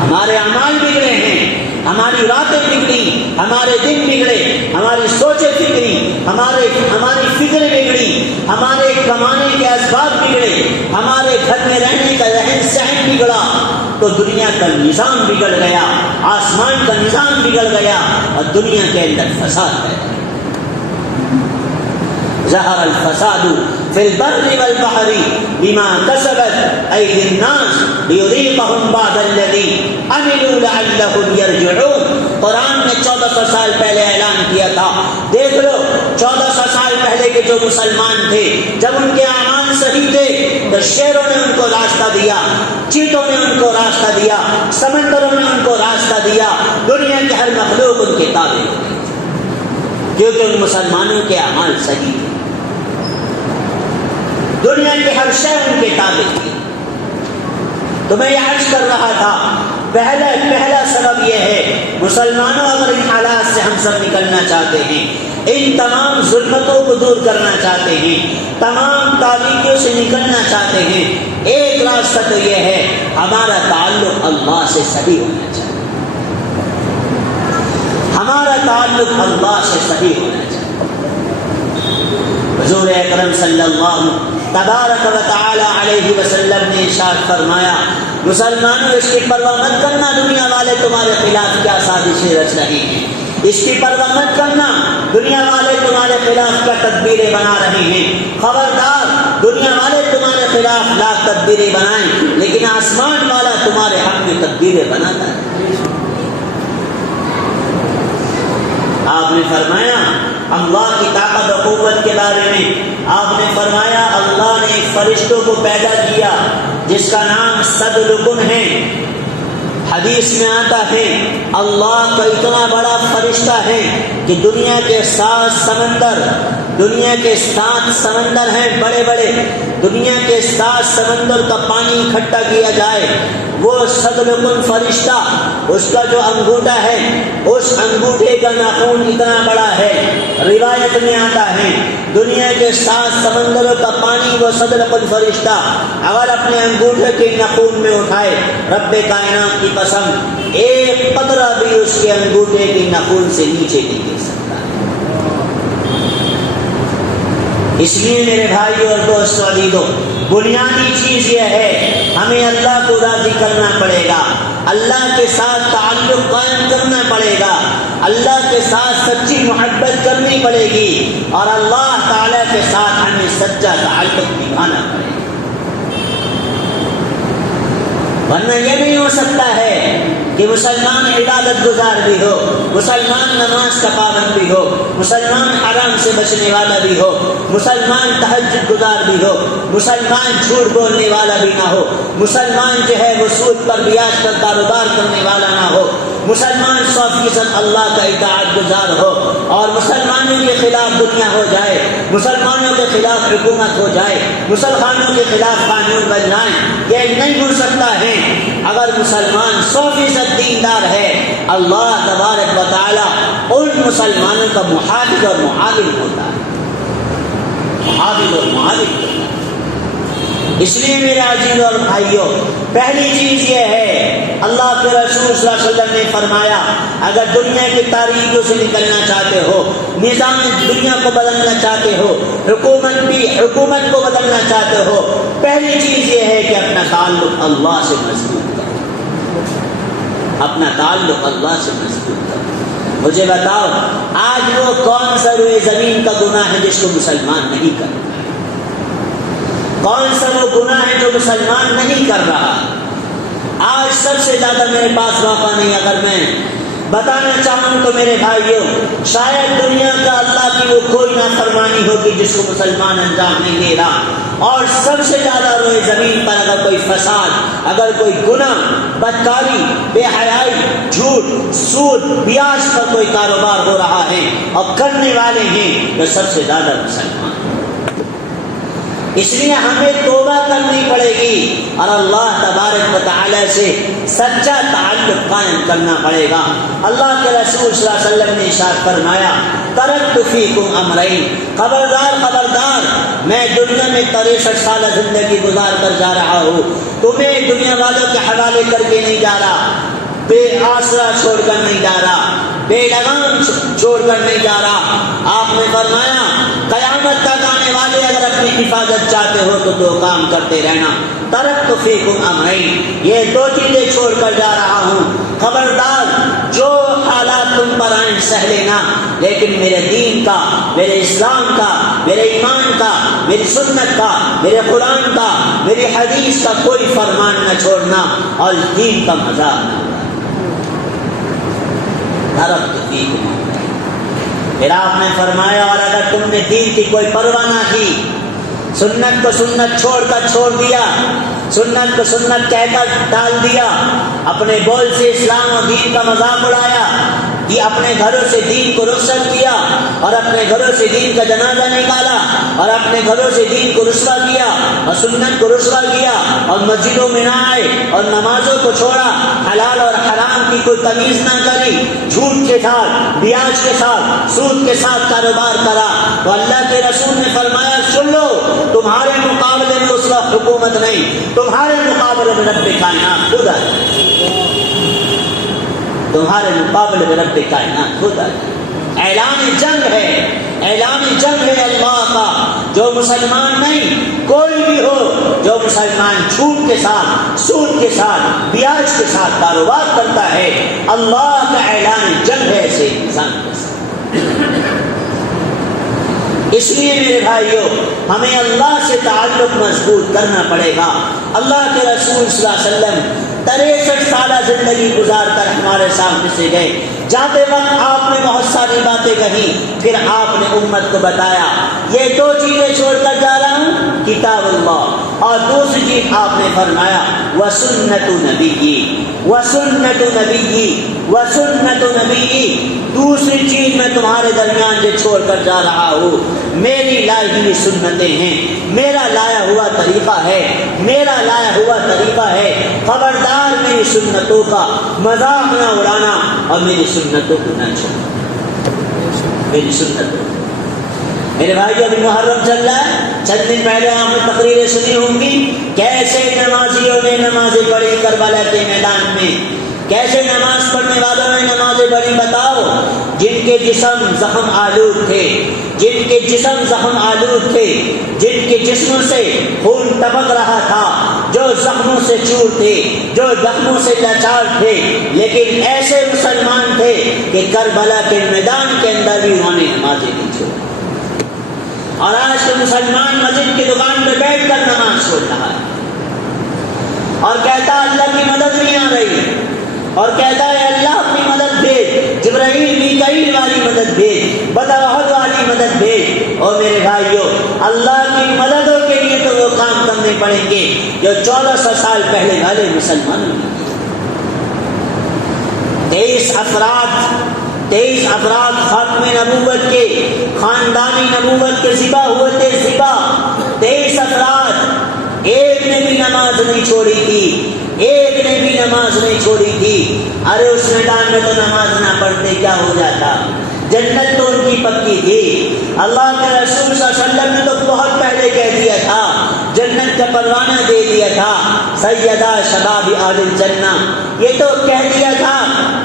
ہمارے اعمال بگڑے ہیں، ہماری راتیں بگڑی، ہمارے دن بگڑے، ہماری سوچیں بگڑی، ہماری فکریں بگڑی، ہمارے کمانے کے اسباب بگڑے، ہمارے گھر میں رہنے کا رہن سہن بگڑا، تو دنیا کا نظام بگڑ گیا، آسمان کا نظام بگڑ گیا اور دنیا کے اندر فساد ہے۔ ظہر الفساد فی البر والبحر بما کسبت ایدی الناس لیذیقہم بعض الذی عملوا لعلہم یرجعون۔ قرآن نے 1400 سال پہلے اعلان کیا تھا، دیکھ لو 1400 سال پہلے کے جو مسلمان تھے، جب ان کے اعمال صحیح تھے تو شیروں نے ان کو راستہ دیا، چیتوں نے ان کو راستہ دیا، سمندروں نے ان کو راستہ دیا، دنیا کی ہر مخلوق ان کے تابع ہو گئی کیونکہ ان مسلمانوں کے اعمال صحیح تھے، دنیا کے ہر شے ان کے تابع تھی۔ تو میں یہ عرض کر رہا تھا، پہلا سبب یہ ہے، مسلمانوں اگر ان حالات سے ہم سب نکلنا چاہتے ہیں، ان تمام ظلمتوں کو دور کرنا چاہتے ہیں، تمام تاریکیوں سے نکلنا چاہتے ہیں، ایک راستہ تو یہ ہے، ہمارا تعلق اللہ سے صحیح ہونا چاہیے، ہمارا تعلق اللہ سے صحیح ہونا چاہیے۔ حضور اکرم صلی اللہ تبارک و تعالی علیہ وسلم نے ارشاد فرمایا، مسلمانوں اس کی پرواہ مت کرنا دنیا والے تمہارے خلاف کیا سازشیں رچ رہے ہیں، اس کی پرواہ مت کرنا دنیا والے تمہارے خلاف کیا تدبیریں بنا رہے ہیں، خبردار دنیا والے تمہارے خلاف لاکھ تدبیریں بنائیں لیکن آسمان والا تمہارے حق میں تدبیریں بناتا ہے۔ آپ نے فرمایا اللہ کی طاقت و قوت کے بارے میں، آپ نے فرمایا اللہ نے فرشتوں کو پیدا کیا جس کا نام صدلکن ہے۔ حدیث میں آتا ہے اللہ کا اتنا بڑا فرشتہ ہے کہ دنیا کے 7 سمندر ہیں بڑے بڑے، دنیا کے 7 سمندر کا پانی اکٹھا کیا جائے، وہ صدلکن فرشتہ اس کا جو انگوٹھا ہے اس انگوٹھے کا ناخن اتنا بڑا ہے، روایت میں آتا ہے دنیا کے 7 سمندروں کا پانی وہ صدرق الفرشتہ اگر اپنے انگوٹھے کے ناخن میں اٹھائے، رب کائنات کی قسم ایک قطرہ بھی اس کے انگوٹھے کے ناخن سے نیچے نہیں گر سکتا۔ اس لیے میرے بھائیوں اور دوستوں عزیزوں، بنیادی چیز یہ ہے ہمیں اللہ کو راضی کرنا پڑے گا، اللہ کے ساتھ تعلق قائم کرنا پڑے گا، اللہ کے ساتھ سچی محبت کرنی پڑے گی، اور اللہ تعالیٰ کے ساتھ ہمیں سچا تعلق نبھانا پڑے گا۔ ورنہ یہ نہیں ہو سکتا ہے کہ مسلمان عبادت گزار بھی ہو، مسلمان نماز کا پابند بھی ہو، مسلمان حرام سے بچنے والا بھی ہو، مسلمان تہجد گزار بھی ہو، مسلمان جھوٹ بولنے والا بھی نہ ہو، مسلمان جو ہے وہ سود پر بیاج پر کاروبار کرنے والا نہ ہو، مسلمان 100% اللہ کا اطاعت گزار ہو، اور مسلمانوں کے خلاف دنیا ہو جائے، مسلمانوں کے خلاف حکومت ہو جائے، مسلمانوں کے خلاف قانون بن جائیں، یہ نہیں ہو سکتا ہے۔ اگر مسلمان 100% دیندار ہے، اللہ تبارک و تعالی ان مسلمانوں کا محافظ اور معاون ہوتا ہے، محافظ اور معاون ہوتا ہے۔ اس لیے میرے عزیزوں اور بھائیوں، پہلی چیز یہ ہے اللہ کے رسول صلی اللہ علیہ وسلم نے فرمایا اگر دنیا کی تاریکیوں سے نکلنا چاہتے ہو، نظام دنیا کو بدلنا چاہتے ہو، حکومت کو بدلنا چاہتے ہو، پہلی چیز یہ ہے کہ اپنا تعلق اللہ سے مضبوط کرو، اپنا تعلق اللہ سے مضبوط کرو۔ مجھے بتاؤ آج وہ کون سا روئے زمین کا گناہ ہے جس کو مسلمان نہیں کرتا؟ کون سا وہ گناہ ہے جو مسلمان نہیں کر رہا؟ آج سب سے زیادہ میرے پاس موقع نہیں، اگر میں بتانا چاہوں تو میرے بھائیوں شاید دنیا کا اللہ کی وہ کوئی نافرمانی ہوگی جس کو مسلمان انجام نہیں دے رہا، اور سب سے زیادہ روئے زمین پر اگر کوئی فساد، اگر کوئی گناہ، بدکاری، بے حیائی، جھوٹ، سود، بیاج پر کوئی کاروبار ہو رہا ہے اور کرنے والے ہیں تو سب سے زیادہ مسلمان۔ اس لیے ہمیں توبہ کرنی پڑے گی اور اللہ تبارک و تعالی سے سچا تعلق قائم کرنا پڑے گا۔ اللہ کے رسول صلی اللہ علیہ وسلم نے ارشاد فرمایا ترکت فیکم امرین، خبردار خبردار، میں دنیا میں 63 سالہ زندگی گزار کر جا رہا ہوں، تمہیں دنیا والوں کے حوالے کر کے نہیں جا رہا، بے آسرا چھوڑ کر نہیں جا رہا، بے لگام چھوڑ کر نہیں جا رہا۔ آپ نے فرمایا قیامت تک آنے والے اگر اپنی حفاظت چاہتے ہو تو 2 کام کرتے رہنا، ترکت فیکم امرین، یہ 2 چیزیں چھوڑ کر جا رہا ہوں، خبردار جو حالات تم پر آئیں سہ لینا، لیکن میرے دین کا، میرے اسلام کا، میرے ایمان کا، میری سنت کا، میرے قرآن کا، میری حدیث کا کوئی فرمان نہ چھوڑنا اور دین کا مذاق نہ اڑانا۔ ترکت فیکم امرین، پھر آپ نے فرمایا اور اگر تم نے دین کی کوئی پرواہ نہ کی، سنت کو سنت چھوڑ کر چھوڑ دیا، سنت کو سنت کہہ کر ڈال دیا، اپنے بول سے اسلام اور دین کا مذاق اڑایا، یہ اپنے گھروں سے دین کو رخصت کیا اور اپنے گھروں سے دین کا جنازہ نکالا اور اپنے گھروں سے دین کو رسوا کیا اور سنت کو رسوا کیا اور مسجدوں میں نہ آئے اور نمازوں کو چھوڑا، حلال اور حرام کی کوئی تمیز نہ کری، جھوٹ کے ساتھ، بیاج کے ساتھ، سود کے ساتھ کاروبار کرا، تو اللہ کے رسول نے فرمایا سن لو، تمہارے مقابلے میں اس وقت حکومت نہیں، تمہارے مقابلے میں رب کائنات خدا ہے، تمہارے مقابلے میں رب کائنات خدا ہے۔ اعلان جنگ ہے، اعلان جنگ ہے اللہ کا، جو مسلمان نہیں کوئی بھی ہو جو مسلمان جھوٹ کے ساتھ، سود کے ساتھ، بیاج کے ساتھ کاروبار کرتا ہے، اللہ کا اعلان جنگ ہے ایسے انسان کے ساتھ۔ اس لیے میرے بھائیوں ہمیں اللہ سے تعلق مضبوط کرنا پڑے گا۔ اللہ کے رسول صلی اللہ علیہ وسلم 63 سالہ زندگی گزار کر ہمارے سامنے سے گئے، جاتے وقت آپ نے بہت ساری باتیں کہی، پھر آپ نے امت کو بتایا یہ 2 چیزیں چھوڑ کر جا رہا ہوں، کتاب اللہ، اور دوسری چیز آپ نے فرمایا وسنت نبی، وسنت نبی، وسنت نبی، دوسری دوسری چیز میں تمہارے درمیان جو چھوڑ کر جا رہا ہوں میری لائی ہوئی سنتیں ہیں، میرا لایا ہوا طریقہ ہے، میرا لایا ہوا طریقہ ہے۔ خبردار میری سنتوں کا مذاق نہ اڑانا اور میری سنتوں کو نہ چھوڑنا، میری سنتوں۔ میرے بھائی ابھی محرم چل رہا ہے، چند دن پہلے آپ نے تقریریں سنی ہوں گی کیسے نمازیوں نے نمازیں پڑھی کربلا کے میدان میں، کیسے نماز پڑھنے والوں نے نمازیں پڑھی۔ بتاؤ، جن کے جسم زخم آلود تھے، جن کے جسم زخم آلود تھے، جن کے جسموں سے خون ٹپک رہا تھا، جو زخموں سے چور تھے، جو زخموں سے لاچار تھے، لیکن ایسے مسلمان تھے کہ کربلا کے میدان کے اندر بھی انہوں نے نمازیں نہیں چھوڑی۔ اور آج تو مسلمان مسجد کی دکان پہ بیٹھ کر نماز چھوڑ رہا ہے اور کہتا ہے اللہ کی مدد نہیں آ رہی ہے، اور کہتا ہے اللہ اپنی مدد بھیج، جبرائیل میکائیل والی مدد بھیج، بدر والی مدد بھیج۔ اور میرے بھائیو، اللہ کی مددوں کے لیے تو وہ کام کرنے پڑیں گے جو 1400 سال پہلے والے مسلمانوں نے 23 افراد خاتم نبوت کے، خاندانی نبوت کے ذبح ہوئے تھے، ذبح 23 افراد، ایک نے بھی نماز نہیں چھوڑی تھی، ایک نے بھی نماز نہیں چھوڑی تھی۔ ارے اس میدان میں تو نماز نہ پڑھتے کیا ہو جاتا، جنت تو ان کی پکی تھی۔ اللہ کے رسول صلی اللہ علیہ وسلم نے تو بہت پہلے کہہ دیا تھا، جنت کا پروانہ دے دیا تھا، سیدہ شباب اہل الجنہ، یہ تو کہہ دیا تھا،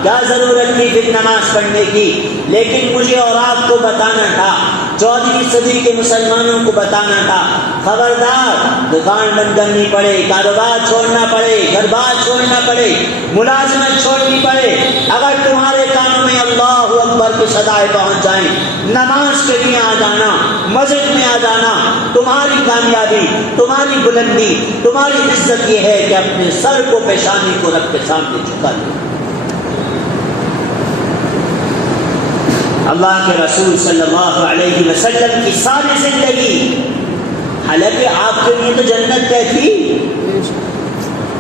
کیا ضرورت تھی پھر نماز پڑھنے کی؟ لیکن مجھے اور آپ کو بتانا تھا، 14ویں صدی کے مسلمانوں کو بتانا تھا، خبردار دکان بند کرنی پڑے، کاروبار چھوڑنا پڑے، گھر بار چھوڑنا پڑے، ملازمت چھوڑنی پڑے، اگر تمہارے کانوں میں اللہ اکبر کی صدائیں پہنچ جائیں، نماز کے لیے آ جانا، مسجد میں آ جانا، تمہاری کامیابی، تمہاری بلندی، تمہاری عزت یہ ہے کہ اپنے سر کو پیشانی کو رب کے سامنے جھکا دو۔ اللہ کے رسول صلی اللہ علیہ وسلم کی ساری زندگی، حالانکہ آپ کے لیے تو جنت طے تھی،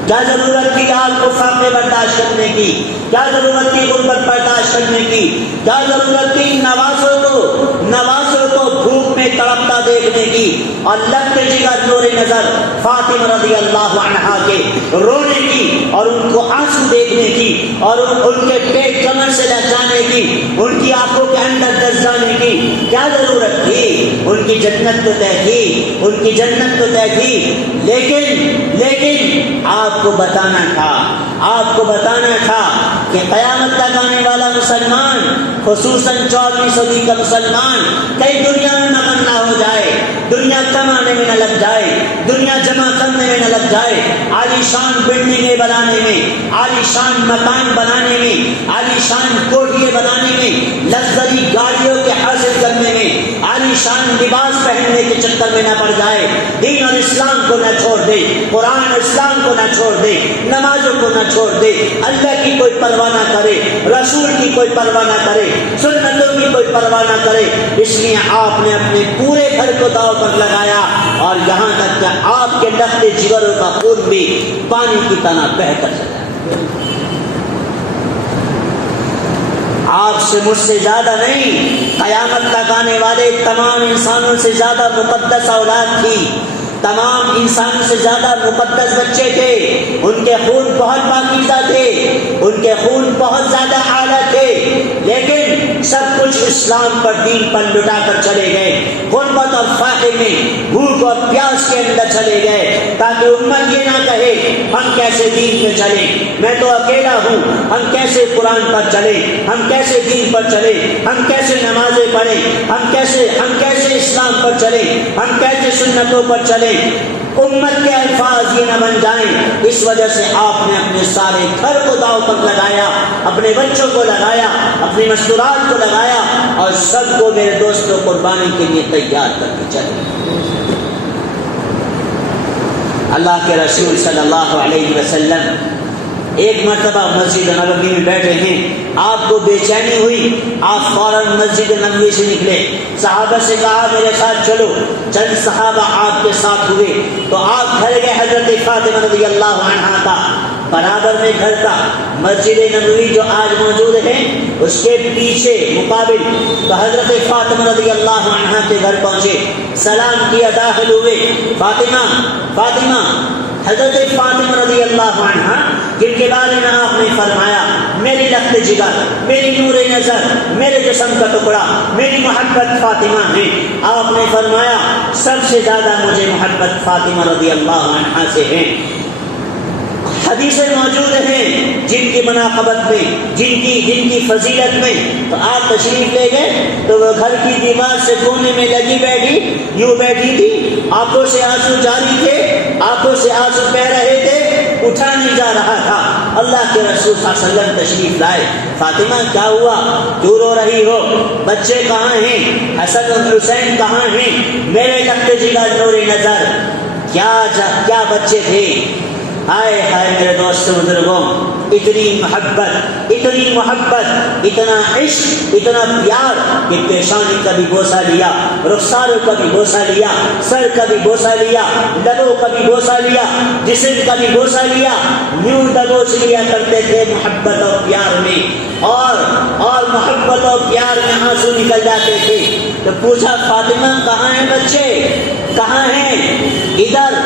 کیا ضرورت تھی آپ کو فاقے برداشت کرنے کی؟ کیا ضرورت تھی غربت برداشت کرنے کی؟ کیا ضرورت تھی نوازوں کو بھوک میں تڑپتا دیکھنے کی اور لگتے جگر نور نظر فاطمہ رضی اللہ عنہا کے رونے کی اور ان کو آنسو دیکھنے کی اور ان کے پیٹ کمر سے لہجانے کی، ان کی آنکھوں کے اندر دس جانے کی کیا ضرورت تھی؟ ان کی جنت تو طے تھی، ان کی جنت تو طے تھی، لیکن آپ کو بتانا تھا کہ قیامت تک آنے والا مسلمان، خصوصاً 14ویں صدی کا مسلمان، کئی دنیا میں مگن نہ ہو جائے، دنیا کمانے میں نہ لگ جائے، دنیا جمع کرنے میں نہ لگ جائے، عالی شان بلڈنگیں بنانے میں، عالی شان مکان بنانے میں، عالی شان کوٹھیاں بنانے میں، لگژری گاڑیوں کے حاصل کرنے میں، عالی شان لباس پہننے کے چکر میں نہ پڑ جائے، دین اور اسلام کو نہ چھوڑ دے، قرآن اور اسلام کو نہ چھوڑ دے، نمازوں کو نہ چھوڑ دے، اللہ کی کوئی پرواہ نہ کرے، رسول کی کوئی پرواہ نہ کرے، سنتوں کی کوئی پرواہ نہ کرے۔ اس لیے آپ نے اپنے پورے گھر کو داؤ پر لگایا اور یہاں تک کہ آپ کے لخت جگروں کا خون بھی پانی کی طرح بہہ کر چلا۔ آپ سے مجھ سے زیادہ نہیں، قیامت تک آنے والے تمام انسانوں سے زیادہ مقدس اولاد تھی، تمام انسانوں سے زیادہ مقدس بچے تھے، ان کے خون بہت پاکیزہ تھے، ان کے خون بہت زیادہ اعلیٰ تھے، لیکن سب کچھ اسلام پر، دین پر لٹا کر چلے گئے، غربت اور فاقے میں، بھوک اور پیاس کے اندر چلے گئے، تاکہ امت یہ نہ کہے ہم کیسے دین پہ چلیں، میں تو اکیلا ہوں، ہم کیسے قرآن پر چلیں، ہم کیسے دین پر چلیں، ہم کیسے نمازیں پڑھیں، ہم کیسے اسلام پر چلیں، ہم کیسے سنتوں پر چلیں، امت کے الفاظ یہ نہ بن جائیں۔ اس وجہ سے آپ نے اپنے سارے گھر کو داؤ پر لگایا، اپنے بچوں کو لگایا، اپنی مستورات کو لگایا اور سب کو میرے دوستوں قربانی کے لیے تیار کر کے چلے۔ اللہ کے رسول صلی اللہ علیہ وسلم ایک مرتبہ مسجد نبوی میں بیٹھے ہیں، آپ کو بے چینی ہوئی، آپ فوراً مسجد نبوی سے نکلے، صحابہ سے کہا میرے ساتھ چلو، چند صحابہ آپ کے ساتھ ہوئے تو آپ گھر گئے حضرت فاطمہ رضی اللہ عنہا کا برابر میں گھر تھا. مسجد نبوی جو آج موجود ہے اس کے پیچھے مقابل. تو حضرت فاطمہ رضی اللہ عنہا کے گھر پہنچے, سلام کیا, داخل ہوئے. فاطمہ فاطمہ حضرت فاطمہ رضی اللہ عنہا جن کے بارے میں آپ نے فرمایا میری لخت جگر, میری نور نظر, میرے جسم کا ٹکڑا, میری محبت فاطمہ ہے. آپ نے فرمایا سب سے زیادہ مجھے محبت فاطمہ رضی اللہ عنہا سے ہے. حدیثیں موجود ہیں جن کی مناقبت میں, جن کی فضیلت میں. تو آپ تشریف لے گئے تو وہ گھر کی دیوار سے کونے میں لگی بیٹھی, یوں بیٹھی تھی, آنکھوں سے آنسو جاری تھے, آنکھوں سے آنسو بہ رہے تھے, اٹھا نہیں جا رہا تھا. اللہ کے رسول صلی اللہ علیہ وسلم تشریف لائے. فاطمہ کیا ہوا, کیوں رو رہی ہو, بچے کہاں ہیں, حسن اور حسین کہاں ہیں, میرے لخت جگر نور نظر, کیا بچے تھے. ہائے ہائے میرے دوست بزرگوں, اتنی محبت, اتنی محبت, اتنا عشق, اتنا پیار کہ پیشانی کا بھی بوسہ لیا, رخساروں کا بھی بوسہ لیا, سر کا بھی بوسہ لیا, لبوں کا بھی بوسہ لیا, جسم کا بھی بوسہ لیا, یوں دبوچ لیا کرتے تھے محبت اور پیار میں, اور محبت اور پیار میں آنسو نکل جاتے تھے. تو پوچھا فاطمہ کہاں ہیں بچے, کہاں ہیں؟ ادھر.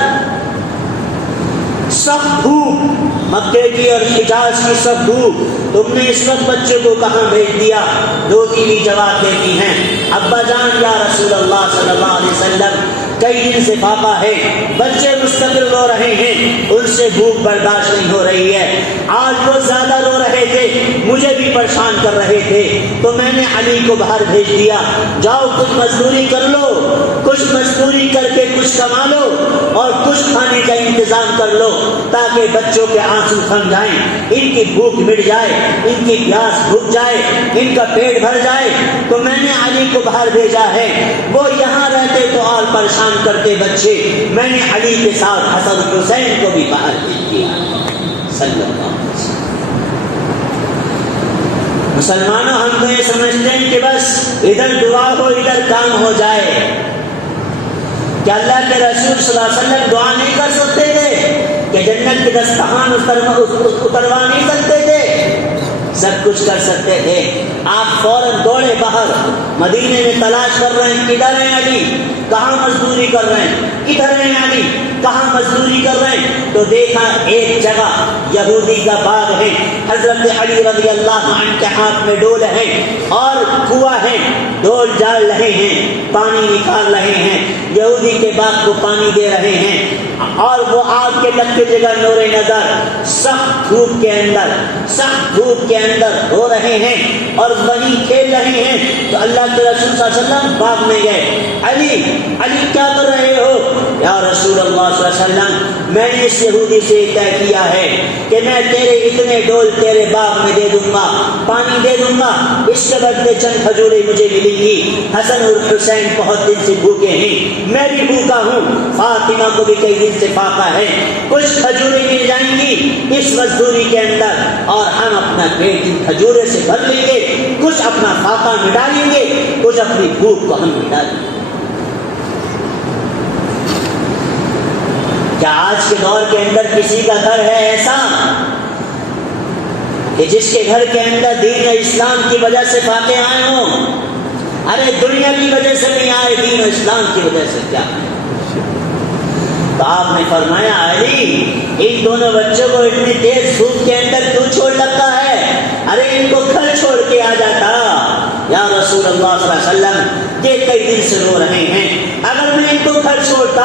سخت دھوپ, مکے کی اور حجاز کی سخت دھوپ, تم نے اس وقت بچے کو کہاں بھیج دیا؟ دو بیوی جواب دیتی ہیں, ابا جان یا رسول اللہ صلی اللہ علیہ وسلم کئی دن سے پاپا ہے, بچے مستقل رو رہے ہیں, ان سے بھوک برداشت نہیں ہو رہی ہے, آج وہ زیادہ رو رہے تھے, مجھے بھی پریشان کر رہے تھے, تو میں نے علی کو باہر بھیج دیا, جاؤ کچھ مزدوری کر لو, کچھ مزدوری کر کے کچھ کما لو اور کچھ کھانے کا انتظام کر لو تاکہ بچوں کے آنسو تھم جائیں, ان کی بھوک مٹ جائے, ان کی پیاس بھوک جائے, ان کا پیٹ بھر جائے. تو میں نے علی کو باہر بھیجا ہے, وہ یہاں رہتے تو اور پریشان کرتے بچے, میں نے علی کے ساتھ حسن حسین کو بھی باہر بھیج دیا. صلی اللہ علیہ وسلم. مسلمانوں ہم تو یہ سمجھتے ہیں کہ بس ادھر دعا ہو ادھر کام ہو جائے. کہ اللہ کے رسول صلی اللہ علیہ وسلم دعا نہیں کر سکتے تھے, کہ جنت کے دستخوان اتروا نہیں سکتے تھے, سب کچھ کر سکتے تھے. آپ فوراً دوڑے باہر, مدینے میں تلاش کر رہے ہیں کدھر ہیں علی, کہاں مزدوری کر رہے ہیں, کدھر ہیں علی, کہاں مزدوری کر رہے ہیں. تو دیکھا ایک جگہ یہودی کا باغ ہے, حضرت علی رضی اللہ عنہ کے ہاتھ میں ڈول ہے اور کنواں ہے, ڈول ڈال رہے ہیں, پانی نکال رہے ہیں, یہودی کے باغ کو پانی دے رہے ہیں, اور وہ آگ کے لگ کے جگہ نور نظر سخت دھوپ کے اندر ہو رہے ہیں اور وہیں کھیل رہے ہیں. تو اللہ کے رسول صلی اللہ علیہ وسلم باغ میں گئے, علی کیا کر رہے ہو؟ یا رسول اللہ صلی اللہ علیہ وسلم میں نے اس یہودی سے طے کیا ہے کہ میں تیرے اتنے ڈول تیرے باغ میں دے دوں گا, پانی دے دوں گا, اس کے بدلے چند کھجوریں مجھے ملیں گی. حسن اور حسین بہت دن سے بھوکے ہیں, میں بھی بھوکا ہوں, فاطمہ کو بھی کئی دن سے فاقہ ہے, کچھ کھجوریں مل جائیں گی اس مزدوری کے اندر اور ہم اپنا پیٹ ان کھجورے سے بھر لیں گے, کچھ اپنا فاقہ مٹا لیں گے, کچھ اپنی بھوک کو ہم مٹا لیں گے. کیا آج کے دور کے اندر کسی کا گھر ہے ایسا کہ جس کے گھر کے اندر دین اسلام کی وجہ سے فاقے آئے ہوں؟ ارے دنیا کی وجہ سے نہیں آئے, دین اسلام کی وجہ سے کیا ہے. تو آپ نے فرمایا علی ان دونوں بچوں کو اتنی تیز دھوپ کے اندر کیوں چھوڑ رکھا ہے؟ ارے ان کو گھر چھوڑ کے آ جاتا. یا رسول اللہ صلی اللہ علیہ وسلم یہ کئی دن سے رو رہے ہیں, اگر میں ان کو گھر چھوڑتا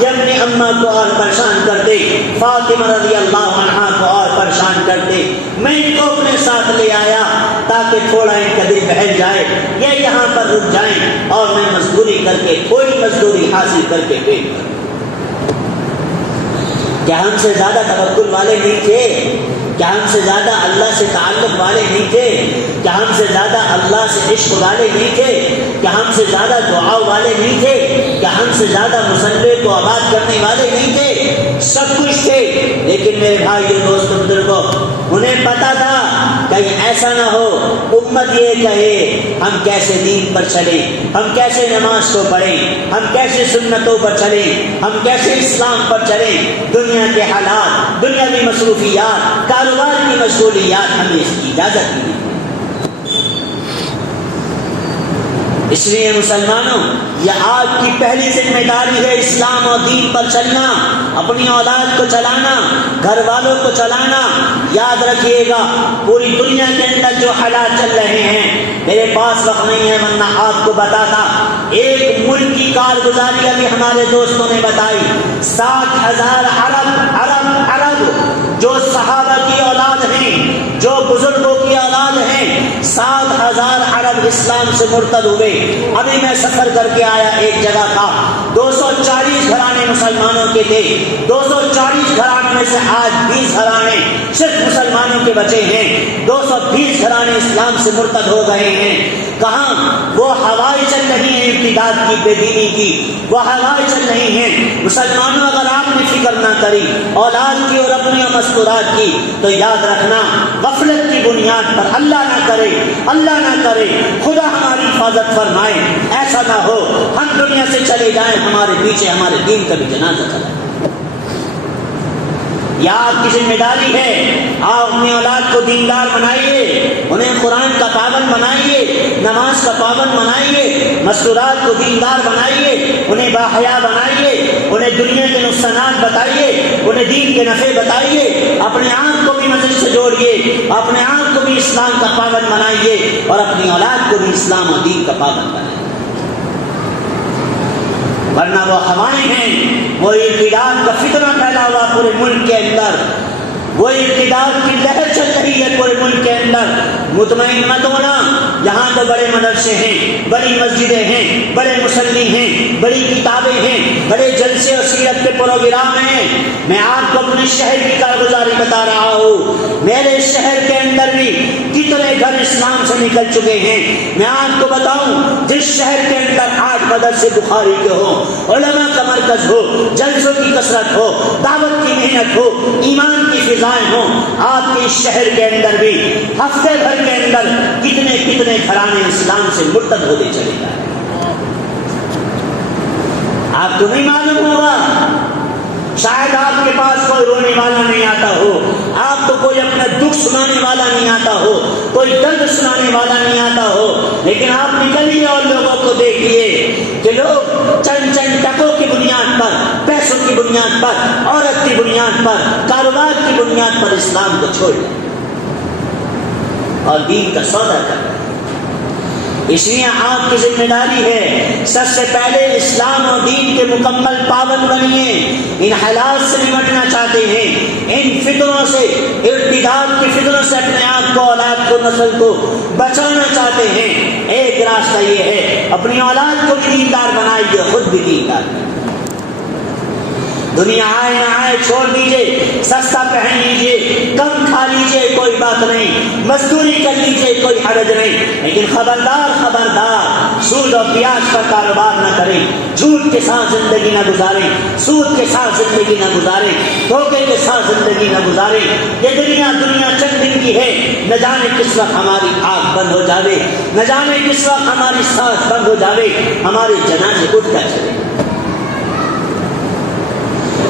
یہ اپنی اماں کو اور پریشان کرتے, فاطمہ رضی اللہ عنہا کو اور پریشان کرتے. میں ان کو اپنے ساتھ لے آیا تاکہ تھوڑا ان کا دل بہل جائے, یہ یہاں پر رک جائیں اور میں مزدوری کر کے تھوڑی مزدوری حاصل کر کے پیٹ کروں. کیا ہم سے زیادہ توکل والے نہیں تھے؟ کیا ہم سے زیادہ اللہ سے تعلق والے نہیں تھے؟ کیا ہم سے زیادہ اللہ سے عشق والے نہیں تھے؟ کیا ہم سے زیادہ دعا والے نہیں تھے؟ کیا ہم سے زیادہ مسلے کو آباد کرنے والے نہیں تھے؟ سب کچھ تھے, لیکن میرے بھائی دوست بزرگوں انہیں پتا تھا کہیں ایسا نہ ہو امت یہ کہے ہم کیسے دین پر چلیں, ہم کیسے نماز کو پڑھیں, ہم کیسے سنتوں پر چلیں, ہم کیسے اسلام پر چلیں. دنیا کے حالات, دنیاوی مصروفیات، کاروبار کی مشغولیات ہمیں اس کی اجازت نہیں ہے۔ اس لیے مسلمانوں، یہ آپ کی پہلی ذمہ داری ہے اسلام اور دین پر چلنا، اپنی اولاد کو چلانا، گھر والوں کو چلانا۔ یاد رکھیے گا پوری دنیا کے اندر جو حالات چل رہے ہیں، میرے پاس وقت نہیں ہے ورنہ آپ کو بتاتا۔ ایک ملک کی کارگزاری ابھی ہمارے دوستوں نے بتائی، 60,000 عرب جو صحابہ کی اولاد ہیں، جو بزرگوں کی اولاد ہیں، 60,000 عرب اسلام سے مرتد ہوئے۔ ابھی میں سفر کر کے آیا ایک جگہ کا، 240 گھرانے مسلمانوں کے تھے، 240 گھرانوں میں سے آج 20 گھرانے صرف مسلمانوں کے بچے ہیں، 220 گھرانے اسلام سے مرتد ہو گئے ہیں۔ کہاں وہ ہوائیں چل رہی ہیں ارتداد کی، بے دینی کی، وہ ہوائیں چل رہی ہیں۔ مسلمانوں، اگر آپ نے فکر نہ کری اولاد کی اور اپنی مستورات کی، تو یاد رکھنا غفلت کی بنیاد پر اللہ نہ کرے خدا ہماری حفاظت فرمائے، ایسا نہ ہو ہم دنیا سے چلے جائیں، ہمارے پیچھے ہمارے دین کا بھی جنازہ چلا۔ یہ آپ کی ذمہ داری ہے، آپ اپنی اولاد کو دیندار بنائیے، انہیں قرآن کا پابند بنائیے، نماز کا پابند بنائیے، مستورات کو دیندار بنائیے، انہیں باحیا بنائیے، انہیں دنیا کے نقصانات بتائیے، انہیں دین کے نفع بتائیے، اپنے آپ کو بھی مسجد سے جوڑیے، اپنے آپ کو بھی اسلام کا پابند بنائیے، اور اپنی اولاد کو بھی اسلام اور دین کا پابند بنائیے۔ ورنہ وہ ہوائیں ہیں، وہ ارتداد کا فتنہ پھیلا ہوا پورے ملک کے اندر، وہ ارتداد کی لہر چل رہی ہے پورے ملک کے اندر۔ مطمئن مت ہونا، یہاں تو بڑے مدرسے ہیں، بڑی مسجدیں ہیں، بڑے مصلی ہیں، بڑی کتابیں ہیں، بڑے جلسے اور سیرت کے پروگرام ہیں۔ میں آپ کو اپنے شہر کی کارگزاری بتا رہا ہوں، میرے شہر کے اندر بھی کتنے گھر اسلام سے نکل چکے ہیں۔ میں آپ کو بتاؤں، جس شہر کے اندر 8 مدرسے بخاری کے ہوں، علماء کا مرکز ہو، جلسوں کی کثرت ہو، دعوت کی محنت ہو، ایمان کی فضائیں ہوں، آپ کے اس شہر کے اندر بھی ہفتے بھر کے اندر کتنے گھرانے اسلام سے مرتد ہوتے چلے جائیں۔ آپ کو نہیں معلوم ہوگا، شاید آپ کے پاس کوئی رونے والا نہیں آتا ہو، آپ کو کوئی اپنا دکھ سنانے والا نہیں آتا ہو، کوئی درد سنانے والا نہیں آتا ہو، لیکن آپ نکلیے اور لوگوں کو دیکھیے کہ لوگ چند ٹکوں کی بنیاد پر، پیسوں کی بنیاد پر، عورت کی بنیاد پر، کاروبار کی بنیاد پر اسلام کو چھوڑ دیں اور دین کا سودا کر رہے ہیں۔ اس لیے آپ کی ذمہ داری ہے، سب سے پہلے اسلام اور دین کے مکمل پابند بنیے۔ ان حالات سے نمٹنا چاہتے ہیں، ان فتنوں سے، ارتداد کی فتنوں سے اپنے آپ کو، اولاد کو، نسل کو بچانا چاہتے ہیں، ایک راستہ یہ ہے، اپنی اولاد کو بھی دیندار بنائیے، خود بھی دیندار بنائیے۔ دنیا آئے نہ آئے چھوڑ دیجئے، سستا پہن لیجئے، کم کھا لیجئے، کوئی بات نہیں، مزدوری کر لیجئے، کوئی حرج نہیں، لیکن خبردار سود اور بیاج پر کاروبار نہ کریں، جھوٹ کے ساتھ زندگی نہ گزاریں، سود کے ساتھ زندگی نہ گزاریں، دھوکے کے ساتھ زندگی نہ گزاریں۔ یہ دنیا چند دن کی ہے، نہ جانے کس وقت ہماری آنکھ بند ہو جاوے، نہ جانے کس وقت ہماری سانس بند ہو جاوے، ہمارے جنازے اٹھ کر چلے۔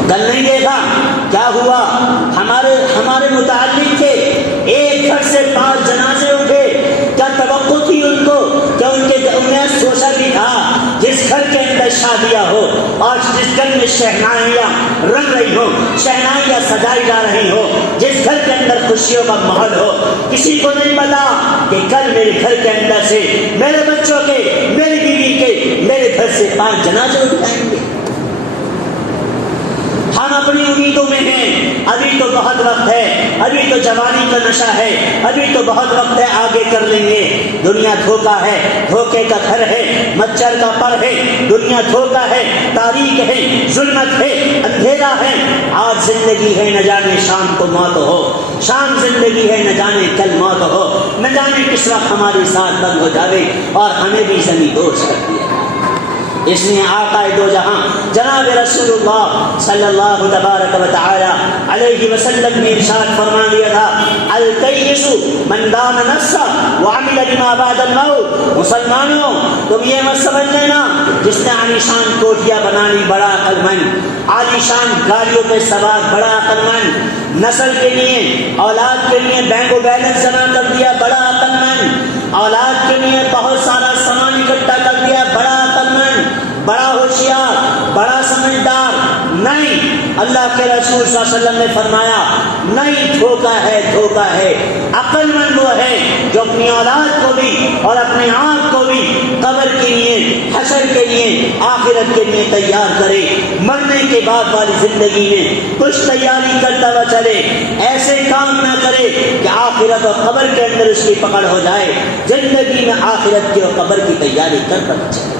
کل نہیں دیکھا کیا ہوا، ہمارے متعلق تھے، ایک گھر سے 5 جنازے اٹھے۔ کیا توقع تھی ان کو کہ انہیں سوچا بھی تھا جس گھر کے اندر شادیاں ہو اور جس گھر میں شہنائیاں رنگ رہی ہو، شہنائیاں سجائی جا رہی ہو، جس گھر کے اندر خوشیوں کا ماحول ہو، کسی کو نہیں پتا کہ کل میرے گھر کے اندر سے، میرے بچوں کے، میری بیوی کے، میرے گھر سے 5 جنازے اٹھ جائیں گے۔ ہم اپنی امیدوں میں ہیں، ابھی تو بہت وقت ہے، ابھی تو جوانی کا نشہ ہے، ابھی تو بہت وقت ہے، آگے کر لیں گے۔ دنیا دھوکا ہے، دھوکے کا گھر ہے، مچھر کا پر ہے، دنیا دھوکا ہے، تاریک ہے، ظلمت ہے، اندھیرا ہے۔ آج زندگی ہے، نہ جانے شام کو موت ہو، شام زندگی ہے، نہ جانے کل موت ہو، نہ جانے کس وقت ہماری سانس بند ہو جاوے اور ہمیں بھی زمین دوز کر دیا۔ اس نے آقا دو جہاں جناب رسول اللہ صلی اللہ تبارک و تعالی علیہ وسلم نے ارشاد فرما دیا تھا الکیس من دان نفسہ وعمل لما بعد الموت. مسلمانوں تم یہ مت سمجھ لینا جس نے عالیشان کوٹھیاں بنا لی بڑا عقل مند، عالیشان گاڑیوں پہ سوار بڑا عقل مند، نسل کے لیے اولاد کے لیے بینک و بیلنس جمع کر دیا بڑا عقل مند، اولاد کے لیے بہت سارا سامان اکٹھا کر دیا بڑا عقل مند، بڑا ہوشیار، بڑا سمجھدار نہیں. اللہ کے رسول صلی اللہ علیہ وسلم نے فرمایا نہیں، دھوکہ ہے، دھوکہ ہے. عقل مند وہ ہے جو اپنی اولاد کو بھی اور اپنے آپ کو بھی قبر کے لیے، حشر کے لیے، آخرت کے لیے تیار کرے. مرنے کے بعد والی زندگی میں کچھ تیاری کرتا ہوا چلے، ایسے کام نہ کرے کہ آخرت اور قبر کے اندر اس کی پکڑ ہو جائے. زندگی میں آخرت کی اور قبر کی تیاری کرتا ہوا چلے،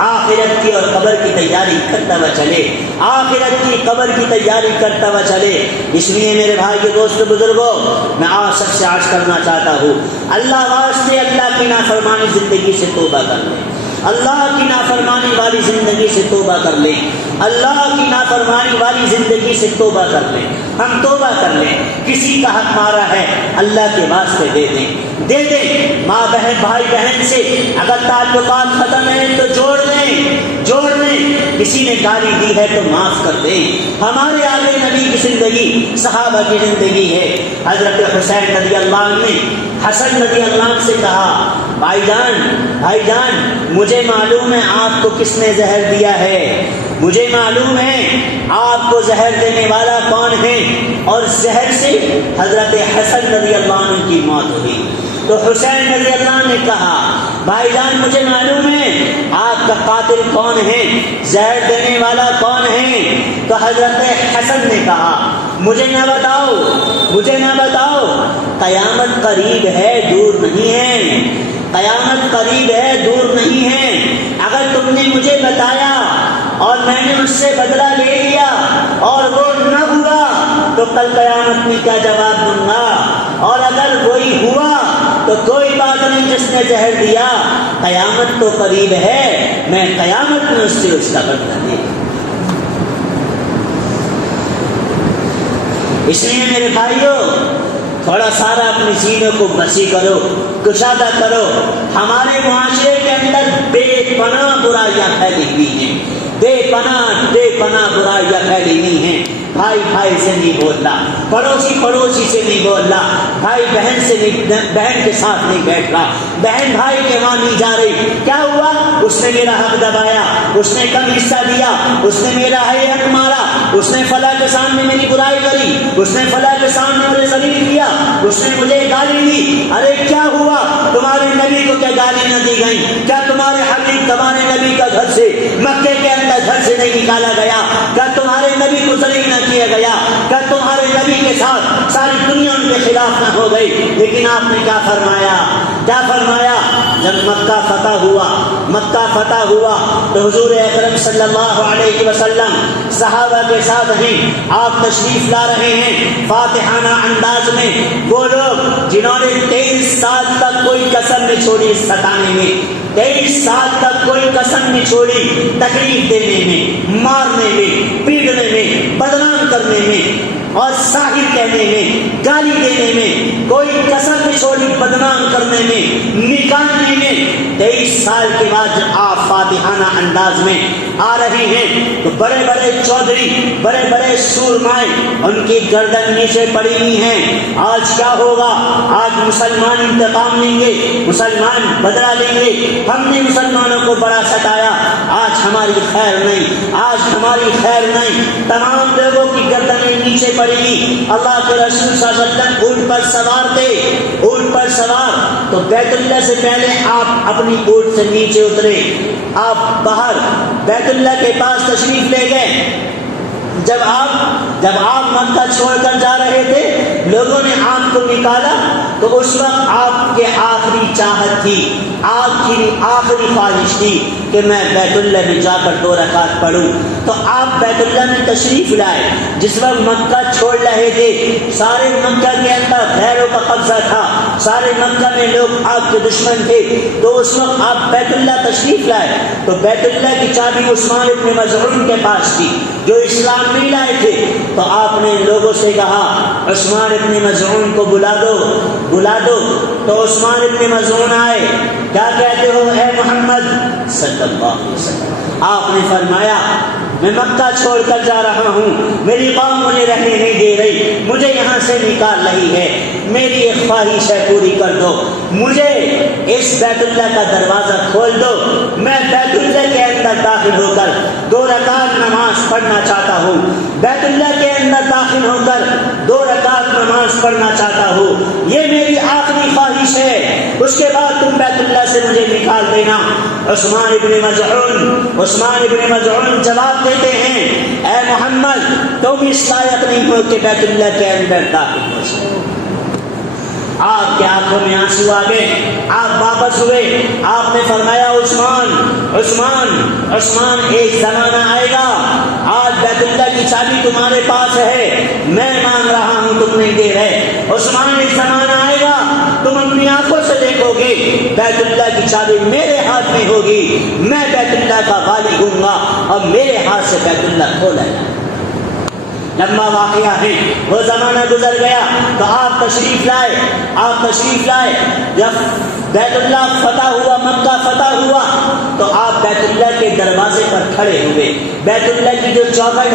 آخرت کی اور قبر کی تیاری کرتا ہوا چلے، آخرت کی قبر کی تیاری کرتا ہوا چلے. اس لیے میرے بھائی دوست بزرگوں، میں آپ سب سے عرض کرنا چاہتا ہوں اللہ واسطے اللہ کی نافرمانی زندگی سے توبہ کر لیں، اللہ کی نافرمانی والی زندگی سے توبہ کر لیں، اللہ کی نافرمانی والی زندگی سے توبہ کر لیں. ہم توبہ کر لیں. کسی کا حق مارا ہے اللہ کے واسطے دے دیں، دے دیں. ماں بہن بھائی بہن سے اگر تعلقات ختم ہیں تو جوڑ لیں، جوڑ لیں. کسی نے گالی دی ہے تو معاف کر دیں. ہمارے آگے نبی کی زندگی، صحابہ کی زندگی ہے. حضرت حسین رضی اللہ عنہ نے حسن رضی اللہ عنہ سے کہا بھائی جان مجھے معلوم ہے آپ کو کس نے زہر دیا ہے، مجھے معلوم ہے آپ کو زہر دینے والا کون ہے. اور زہر سے حضرت حسن رضی اللہ عنہ کی موت ہوئی. تو حسین رضی اللہ عنہ نے کہا بھائی جان مجھے معلوم ہے آپ کا قاتل کون ہے، زہر دینے والا کون ہے. تو حضرت حسن نے کہا مجھے نہ بتاؤ، مجھے نہ بتاؤ، قیامت قریب ہے، دور نہیں ہے، قیامت قریب ہے، دور نہیں ہے. اگر تم نے مجھے بتایا اور میں نے اس سے بدلہ لے لیا اور وہ نہ ہوا تو کل قیامت میں کیا جواب دوں گا. اور اگر وہی ہوا تو کوئی بات نہیں، جس نے زہر دیا قیامت تو قریب ہے، میں قیامت میں اس سے اس کا بدلہ لے. اس لیے میرے بھائیوں تھوڑا سارا اپنی سینوں کو وسیع کرو، کشادہ کرو. ہمارے معاشرے کے اندر بے پناہ برائیاں پھیلی ہوئی ہیں، بے پناہ برائیاں پھیلی ہوئی ہیں. بھائی بھائی سے نہیں بول رہا، پڑوسی پڑوسی سے نہیں بول رہا، بھائی بہن سے نہیں، بہن کے ساتھ نہیں بیٹھ رہا، بہن بھائی کے وہاں نہیں جا رہی. کیا ہوا؟ اس نے میرا حق دبایا، اس نے کم حصہ دیا، اس نے میرا حق مارا، اس نے فلاں کے سامنے میری برائی کری، اس نے فلاں کے سامنے مجھے ذلیل کیا، اس نے مجھے گالی دی. ارے کیا ہوا؟ تمہارے نبی کو کیا گالی نہ دی گئی؟ کیا تمہارے حبیب تمہارے نبی کا گھر سے، مکے کے اندر گھر سے نہیں نکالا گیا؟ کیا تمہارے نبی کو ذلیل نہ کیا گیا؟ کیا تمہارے نبی کے ساتھ ساری دنیا ان کے خلاف نہ ہو گئی؟ لیکن آپ نے کیا فرمایا؟ کیا فرمایا؟ جب مکہ فتح ہوا تو حضور اکرم صلی اللہ علیہ وسلم صحابہ کے ساتھ ہیں، آپ تشریف لا رہے ہیں فاتحانہ انداز میں. وہ لوگ جنہوں نے 23 سال تک کوئی کسر نہیں چھوڑی ستانے میں، 23 سال تک کوئی کسر نہیں چھوڑی تکلیف دینے میں، مارنے میں، پیٹنے میں، بدنام کرنے میں اور ساحر کہنے میں، گالی دینے میں، کوئی کسر نہیں چھوڑی بدنام کرنے میں، نکالنے میں. 23 سال کے بعد جب آپ فاتحانہ انداز میں آ رہے ہیں تو بڑے بڑے چودھری، بڑے بڑے سورمائے ان کی گردن نیچے پڑی ہوئی ہیں. آج کیا ہوگا؟ آج مسلمان انتقام لیں گے، مسلمان بدلہ لیں گے. ہم نے مسلمانوں کو بڑا ستایا، آج ہماری خیر نہیں، آج ہماری خیر نہیں. تمام لوگوں کی گردنیں نیچے پڑی ہوئی. اللہ کے رسول صلی اللہ علیہ وسلم اونٹ پر سوار تھے، اونٹ پر سوار. تو بیت اللہ سے پہلے آپ اپنی اونٹ سے نیچے اترے، آپ باہر بیت اللہ کے پاس تشریف لے گئے. جب آپ مکہ چھوڑ کر جا رہے تھے لوگوں نے آپ کو نکالا تو اس وقت آپ کے آخری چاہت تھی، آپ کی آخری خواہش تھی کہ میں بیت اللہ میں جا کر 2 رکعت پڑھوں۔ تو آپ بیت اللہ میں تشریف لائے۔ جس وقت مکہ چھوڑ رہے تھے، سارے مکہ کے اندر غیروں کا قبضہ تھا، سارے مکہ میں لوگ آپ کے دشمن تھے، تو اس وقت آپ بیت اللہ تشریف لائے تو بیت اللہ کی چابی عثمان ابن مظعون کے پاس تھی جو اسلام نہیں لائے تھے۔ تو آپ نے لوگوں سے کہا عثمان ابن مظعون کو بلا دو، بلا دو۔ تو عثمان ابن مظعون آئے، کیا کہتے ہو اے محمد صلی اللہ علیہ وسلم؟ آپ نے فرمایا میں مکہ چھوڑ کر جا رہا ہوں، میری قوم مجھے رہنے نہیں دے رہی، مجھے یہاں سے نکال رہی ہے، میری ایک خواہش ہے پوری کر دو، مجھے اس بیت اللہ کا دروازہ کھول دو، میں بیت اللہ کے اندر داخل ہو کر 2 رکعت نماز پڑھنا چاہتا ہوں، بیت اللہ کے اندر داخل ہو کر 2 رکعت نماز پڑھنا چاہتا ہوں، یہ میری آخری خواہش ہے، اس کے بعد تم بیت اللہ سے مجھے نکال دینا۔ عثمان ابن مظعون جواب دیتے ہیں اے محمد تم اس لائق نہیں ہو کہ بیت اللہ کے اندر داخل ہو سکو۔ آپ کے آنکھوں میں آنسو آ گئے، آپ واپس ہوئے، آپ نے فرمایا عثمان ایک زمانہ آئے گا، آج بیت اللہ کی چابی تمہارے پاس ہے، میں مانگ رہا ہوں تم نہیں دے رہے، عثمان ایک زمانہ آئے گا تم اپنی آنکھوں سے دیکھو گے بیت اللہ کی چابی میرے ہاتھ میں ہوگی، میں بیت اللہ کا والی ہوں گا اور میرے ہاتھ سے بیت اللہ کھولا جائے۔ لمبا واقعہ ہے، وہ زمانہ گزر گیا تو آپ تشریف لائے، جب بیت اللہ فتح ہوا، مکہ فتح ہوا تو آپ بیت اللہ کے دروازے پر کھڑے ہوئے، بیت اللہ کی جو چوکھٹ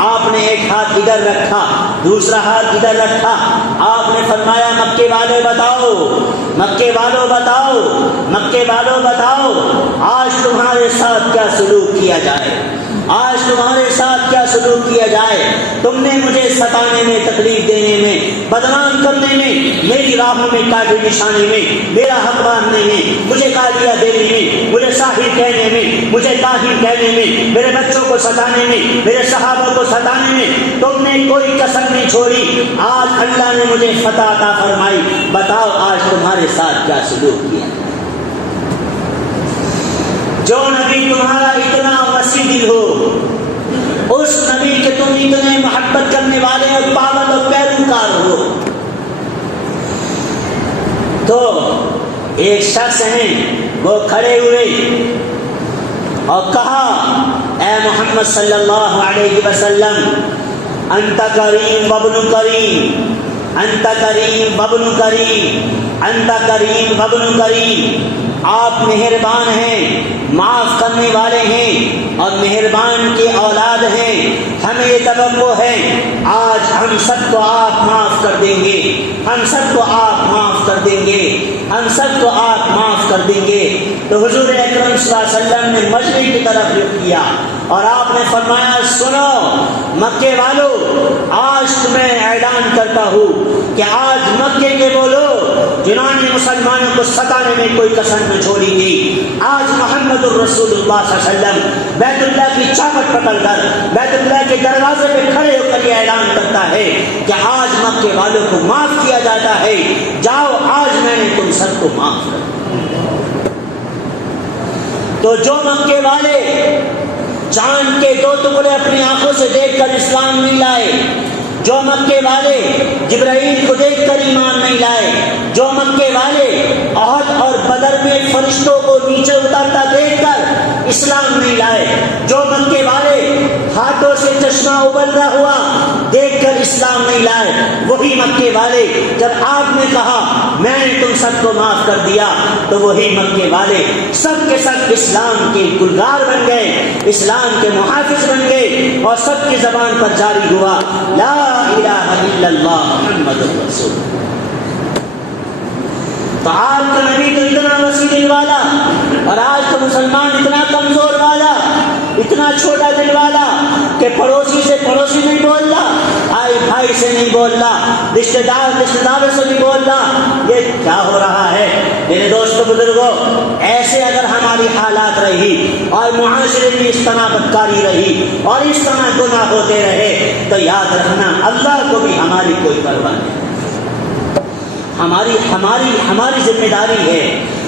آپ نے ایک ہاتھ ادھر رکھا، دوسرا ہاتھ ادھر رکھا، آپ نے فرمایا مکے والوں بتاؤ آج تمہارے ساتھ کیا سلوک کیا جائے، تم نے مجھے ستانے میں، تکلیف دینے میں، بدنام کرنے میں، میری راہوں میں کاٹے نشانے میں، میرا حق ماننے میں، مجھے گالیاں دینے میں، مجھے ساحر کہنے میں، مجھے کاہن کہنے میں، میرے بچوں کو ستانے میں، میرے صحابہ کو ستانے میں تم نے کوئی کسر نہیں چھوڑی، آج اللہ نے مجھے فتح عطا فرمائی، بتاؤ آج تمہارے ساتھ کیا سلوک کیا؟ جو نبی تمہارا اتنا وسیع دل ہو، اس نبی کے تم اتنے محبت کرنے والے اور پابند اور پیروکار ہو، تو ایک شخص ہیں وہ کھڑے ہوئے اور کہا اے محمد صلی اللہ علیہ وسلم انت کریم وابن کریم، انت کریم وابن کریم، انت کریم وابن کریم، آپ مہربان ہیں، معاف کرنے والے ہیں اور مہربان کی اولاد ہیں، ہمیں یہ توقع ہے آج ہم سب کو آپ معاف کر دیں گے، ہم سب کو آپ معاف کر دیں گے، ہم سب کو آپ معاف کر دیں گے۔ تو حضور اکرم صلی اللہ علیہ وسلم نے مجمع کی طرف رخ کیا اور آپ نے فرمایا سنو مکے والو، آج تمہیں اعلان کرتا ہوں کہ آج مکے کے وہ لوگ جنہوں نے مسلمانوں کو ستانے میں کوئی کسر نہ چھوڑی تھی، آج محمد الرسول اللہ صلی اللہ علیہ وسلم بیت اللہ کی چابٹ پکڑ کر بیت اللہ کے دروازے پہ کھڑے ہو کر یہ اعلان کرتا ہے کہ آج مکے والوں کو معاف کیا جاتا ہے، جاؤ آج میں نے تم سب کو معاف کر دیا۔ تو جو مکے والے چاند کے 2 ٹکڑے اپنی آنکھوں سے دیکھ کر اسلام نہیں لائے، جو مکے والے جبرائیل کو دیکھ کر ایمان نہیں لائے، جو مکے والے احد اور بدر میں فرشتوں کو نیچے اترتا دیکھ کر اسلام نہیں لائے، جو مکے والے ہاتھوں سے چشمہ ابلتا ہوا دیکھ کر اسلام نہیں لائے، وہی مکے والے جب آپ نے کہا میں نے تم سب کو معاف کر دیا تو وہی مکے والے سب کے سب اسلام کے گلزار بن گئے، اسلام کے محافظ بن گئے اور سب کی زبان پر جاری ہوا لا الہ الا اللہ محمد رسول اللہ۔ تو آج کا نبی تو اتنا وسیع دل والا اور آج کا مسلمان اتنا کمزور والا، اتنا چھوٹا دل والا کہ پڑوسی سے پڑوسی نہیں بولنا، بھائی بھائی سے نہیں بولنا، رشتہ داروں سے نہیں بولنا، یہ کیا ہو رہا ہے؟ میرے دوستو بزرگوں، ایسے اگر ہماری حالات رہی اور معاشرے میں اس طرح بدکاری رہی اور اس طرح گناہ ہوتے رہے تو یاد رکھنا اللہ کو بھی ہماری کوئی پرواہ نہیں، ہماری ذمہ داری ہے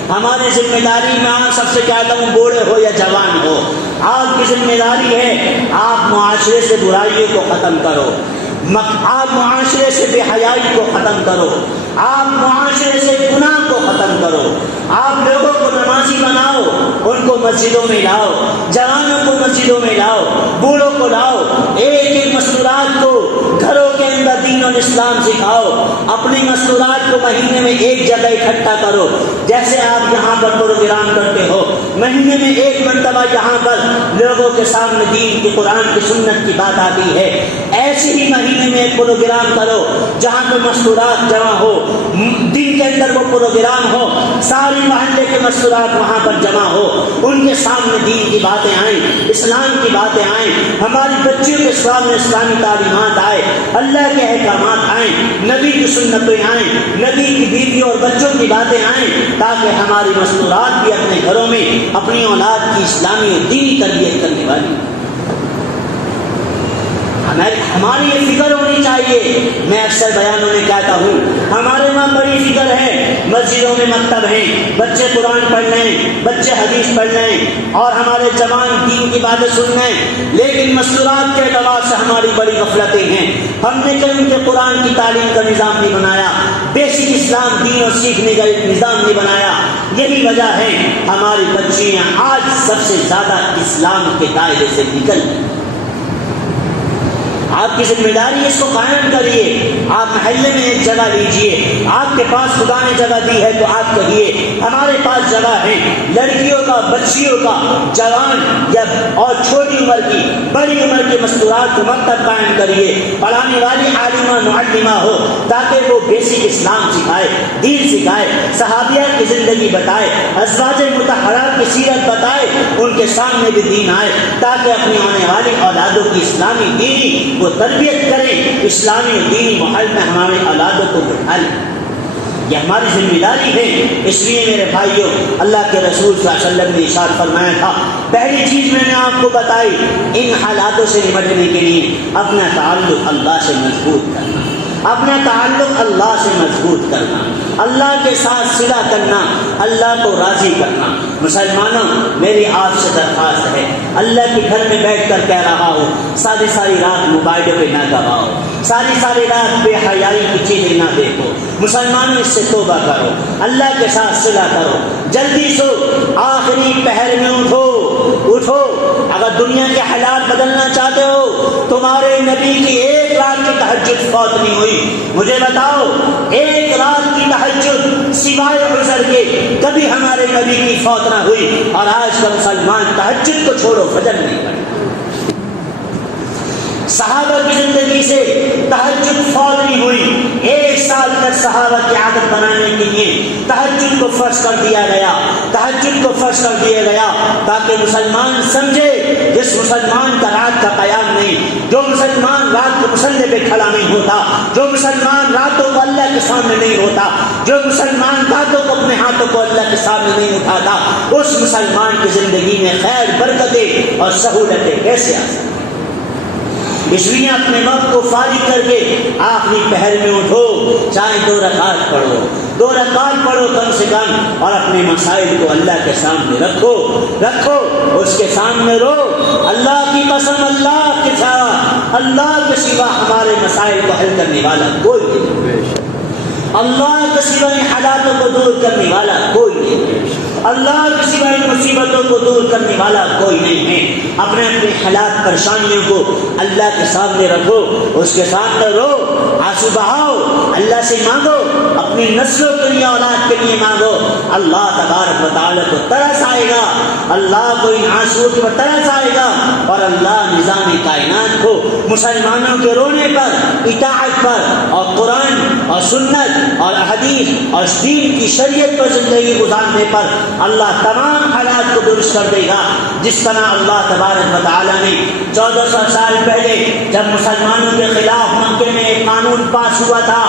ہماری ذمہ داری میں آپ سب سے کہتا ہوں، بوڑھے ہو یا جوان ہو، آپ کی ذمہ داری ہے آپ معاشرے سے برائیوں کو ختم کرو، آپ معاشرے سے بے حیائی کو ختم کرو، آپ معاشرے سے گناہ کو ختم کرو، آپ لوگوں کو نمازی بناؤ، ان کو مسجدوں میں لاؤ، جوانوں کو مسجدوں میں لاؤ، بوڑھوں کو لاؤ، ایک ایک مستورات کو گھروں کے اندر دین اور اسلام سکھاؤ، اپنی مستورات کو مہینے میں ایک جگہ اکٹھا کرو، جیسے آپ یہاں پر پروگرام کرتے ہو، مہینے میں ایک مرتبہ یہاں پر لوگوں کے سامنے دین کی، قرآن کی، سنت کی بات آتی ہے، ایسے ہی مہینے میں ایک پروگرام کرو جہاں پہ مستورات جمع ہو، دن کے اندر وہ پروگرام ہو، ساری محلے کے مستورات وہاں پر جمع ہو، ان کے سامنے دین کی باتیں آئیں، اسلام کی باتیں آئیں، ہماری بچیوں کے سامنے اسلامی تعلیمات آئے، اللہ کے احکامات آئیں، نبی کی سنتیں آئیں، نبی کی بیویوں اور بچوں کی باتیں آئیں، تاکہ ہماری مستورات بھی اپنے گھروں میں اپنی اولاد کی اسلامی اور دینی تربیت کرنے والی۔ ہماری یہ فکر ہونی چاہیے، میں اکثر بیانوں میں کہتا ہوں، ہمارے وہاں بڑی فکر ہے، مسجدوں میں مکتب ہیں، بچے قرآن پڑھ لیں، بچے حدیث پڑھ لیں، اور ہمارے جوان دین کی باتیں سن لیں، لیکن مستورات کے اعتبار سے ہماری بڑی غفلتیں ہیں۔ ہم نے کہیں کہ قرآن کی تعلیم کا نظام نہیں بنایا، بیسک اسلام دین اور سیکھنے کا نظام نہیں بنایا، یہی وجہ ہے ہماری بچیاں آج سب سے زیادہ اسلام کے دائرے سے نکل گئی۔ آپ کی ذمہ داری اس کو قائم کریے، آپ محلے میں ایک جگہ لیجئے، آپ کے پاس خدا نے جگہ دی ہے تو آپ کہیے ہمارے پاس جگہ ہے، لڑکیوں کا، بچیوں کا، جوان یا اور چھوٹی عمر کی، بڑی عمر کے مستورات کو مکتب قائم کریے، پڑھانے والی عالمہ معلمہ ہو، تاکہ وہ بیسک اسلام سکھائے، دین سکھائے، صحابیات کی زندگی بتائے، ازواج مطہرات کی سیرت بتائے، ان کے سامنے بھی دین آئے، تاکہ اپنی آنے والی اولادوں کی اسلامی دینی وہ تربیت کریں، اسلامی اور دینی ماحول میں ہمارے اولادوں کو بٹھا لیں۔ یہ ہماری ذمہ داری ہے۔ اس لیے میرے بھائیوں، اللہ کے رسول صلی اللہ علیہ وسلم نے ارشاد فرمایا تھا، پہلی چیز میں نے آپ کو بتائی، ان حالاتوں سے نمٹنے کے لیے اپنا تعلق اللہ سے مضبوط کرنا، اپنا تعلق اللہ سے مضبوط کرنا، اللہ کے ساتھ صلہ کرنا، اللہ کو راضی کرنا۔ مسلمانوں، میری آپ سے درخواست ہے، اللہ کے گھر میں بیٹھ کر کہہ رہا ہوں، ساری ساری رات موبائلوں پہ نہ گواؤ، ساری رات بے حیائی کی چیزیں نہ دیکھو۔ مسلمانوں، اس سے توبہ کرو، اللہ کے ساتھ صلہ کرو، جلدی سو، آخری پہر میں اٹھو۔ اگر دنیا کے حالات بدلنا چاہتے ہو، تمہارے نبی کی ایک رات کی تہجد فوت نہیں ہوئی، مجھے بتاؤ ایک رات کی تہجد سوائے عذر کے کبھی ہمارے نبی کی فوت نہ ہوئی، اور آج کا مسلمان تہجد کو چھوڑو فجر نہیں پڑھتا۔ صحابہ کی زندگی سے تہجد فوت نہیں ہوئی، ایک سال تک صحابہ کی عادت بنانے کے لیے تہجد کو فرض کر دیا گیا، تہجد کو فرض کر دیا گیا، تاکہ مسلمان سمجھے جس مسلمان کا رات کا قیام نہیں، جو مسلمان رات کو مصلی پہ کھڑا نہیں ہوتا، جو مسلمان راتوں کو اللہ کے سامنے نہیں ہوتا، جو مسلمان راتوں کو اپنے ہاتھوں کو اللہ کے سامنے نہیں اٹھاتا، اس مسلمان کی زندگی میں خیر، برکتیں اور سہولتیں کیسے آ سکتی؟ اس لیے اپنے وقت کو فارغ کر کے آخری پہر میں اٹھو، چاہے 2 رکعت پڑھو، 2 رکعت پڑھو کم سے کم، اور اپنے مسائل کو اللہ کے سامنے رکھو، اس کے سامنے رو۔ اللہ کی قسم، اللہ کے سوا ہمارے مسائل کو حل کرنے والا کوئی نہیں، اللہ کے سوا ان حالاتوں کو دور کرنے والا کوئی نہیں، اللہ کے سوا ان مصیبتوں کو دور کرنے والا کوئی نہیں ہے۔ اپنے حالات پریشانیوں کو اللہ کے سامنے رکھو، اس کے سامنے رو، آنسو بہاؤ، اللہ سے مانگو، اپنی نسلوں کے لیے، اولاد کے لیے مانگو۔ اللہ تبارک و تعالیٰ کو ترس آئے گا، اللہ کو ان آنسوؤں پر ترس آئے گا، اور اللہ نظام کائنات کو مسلمانوں کے رونے پر، اطاعت پر، اور قرآن اور سنت اور حدیث اور دین کی شریعت پر زندگی گزارنے پر اللہ تمام حالات کو درست کر دے گا۔ جس طرح اللہ تبارک و تعالیٰ نے 1400 سال پہلے جب مسلمانوں کے خلاف مکے میں ایک قانون پاس ہوا تھا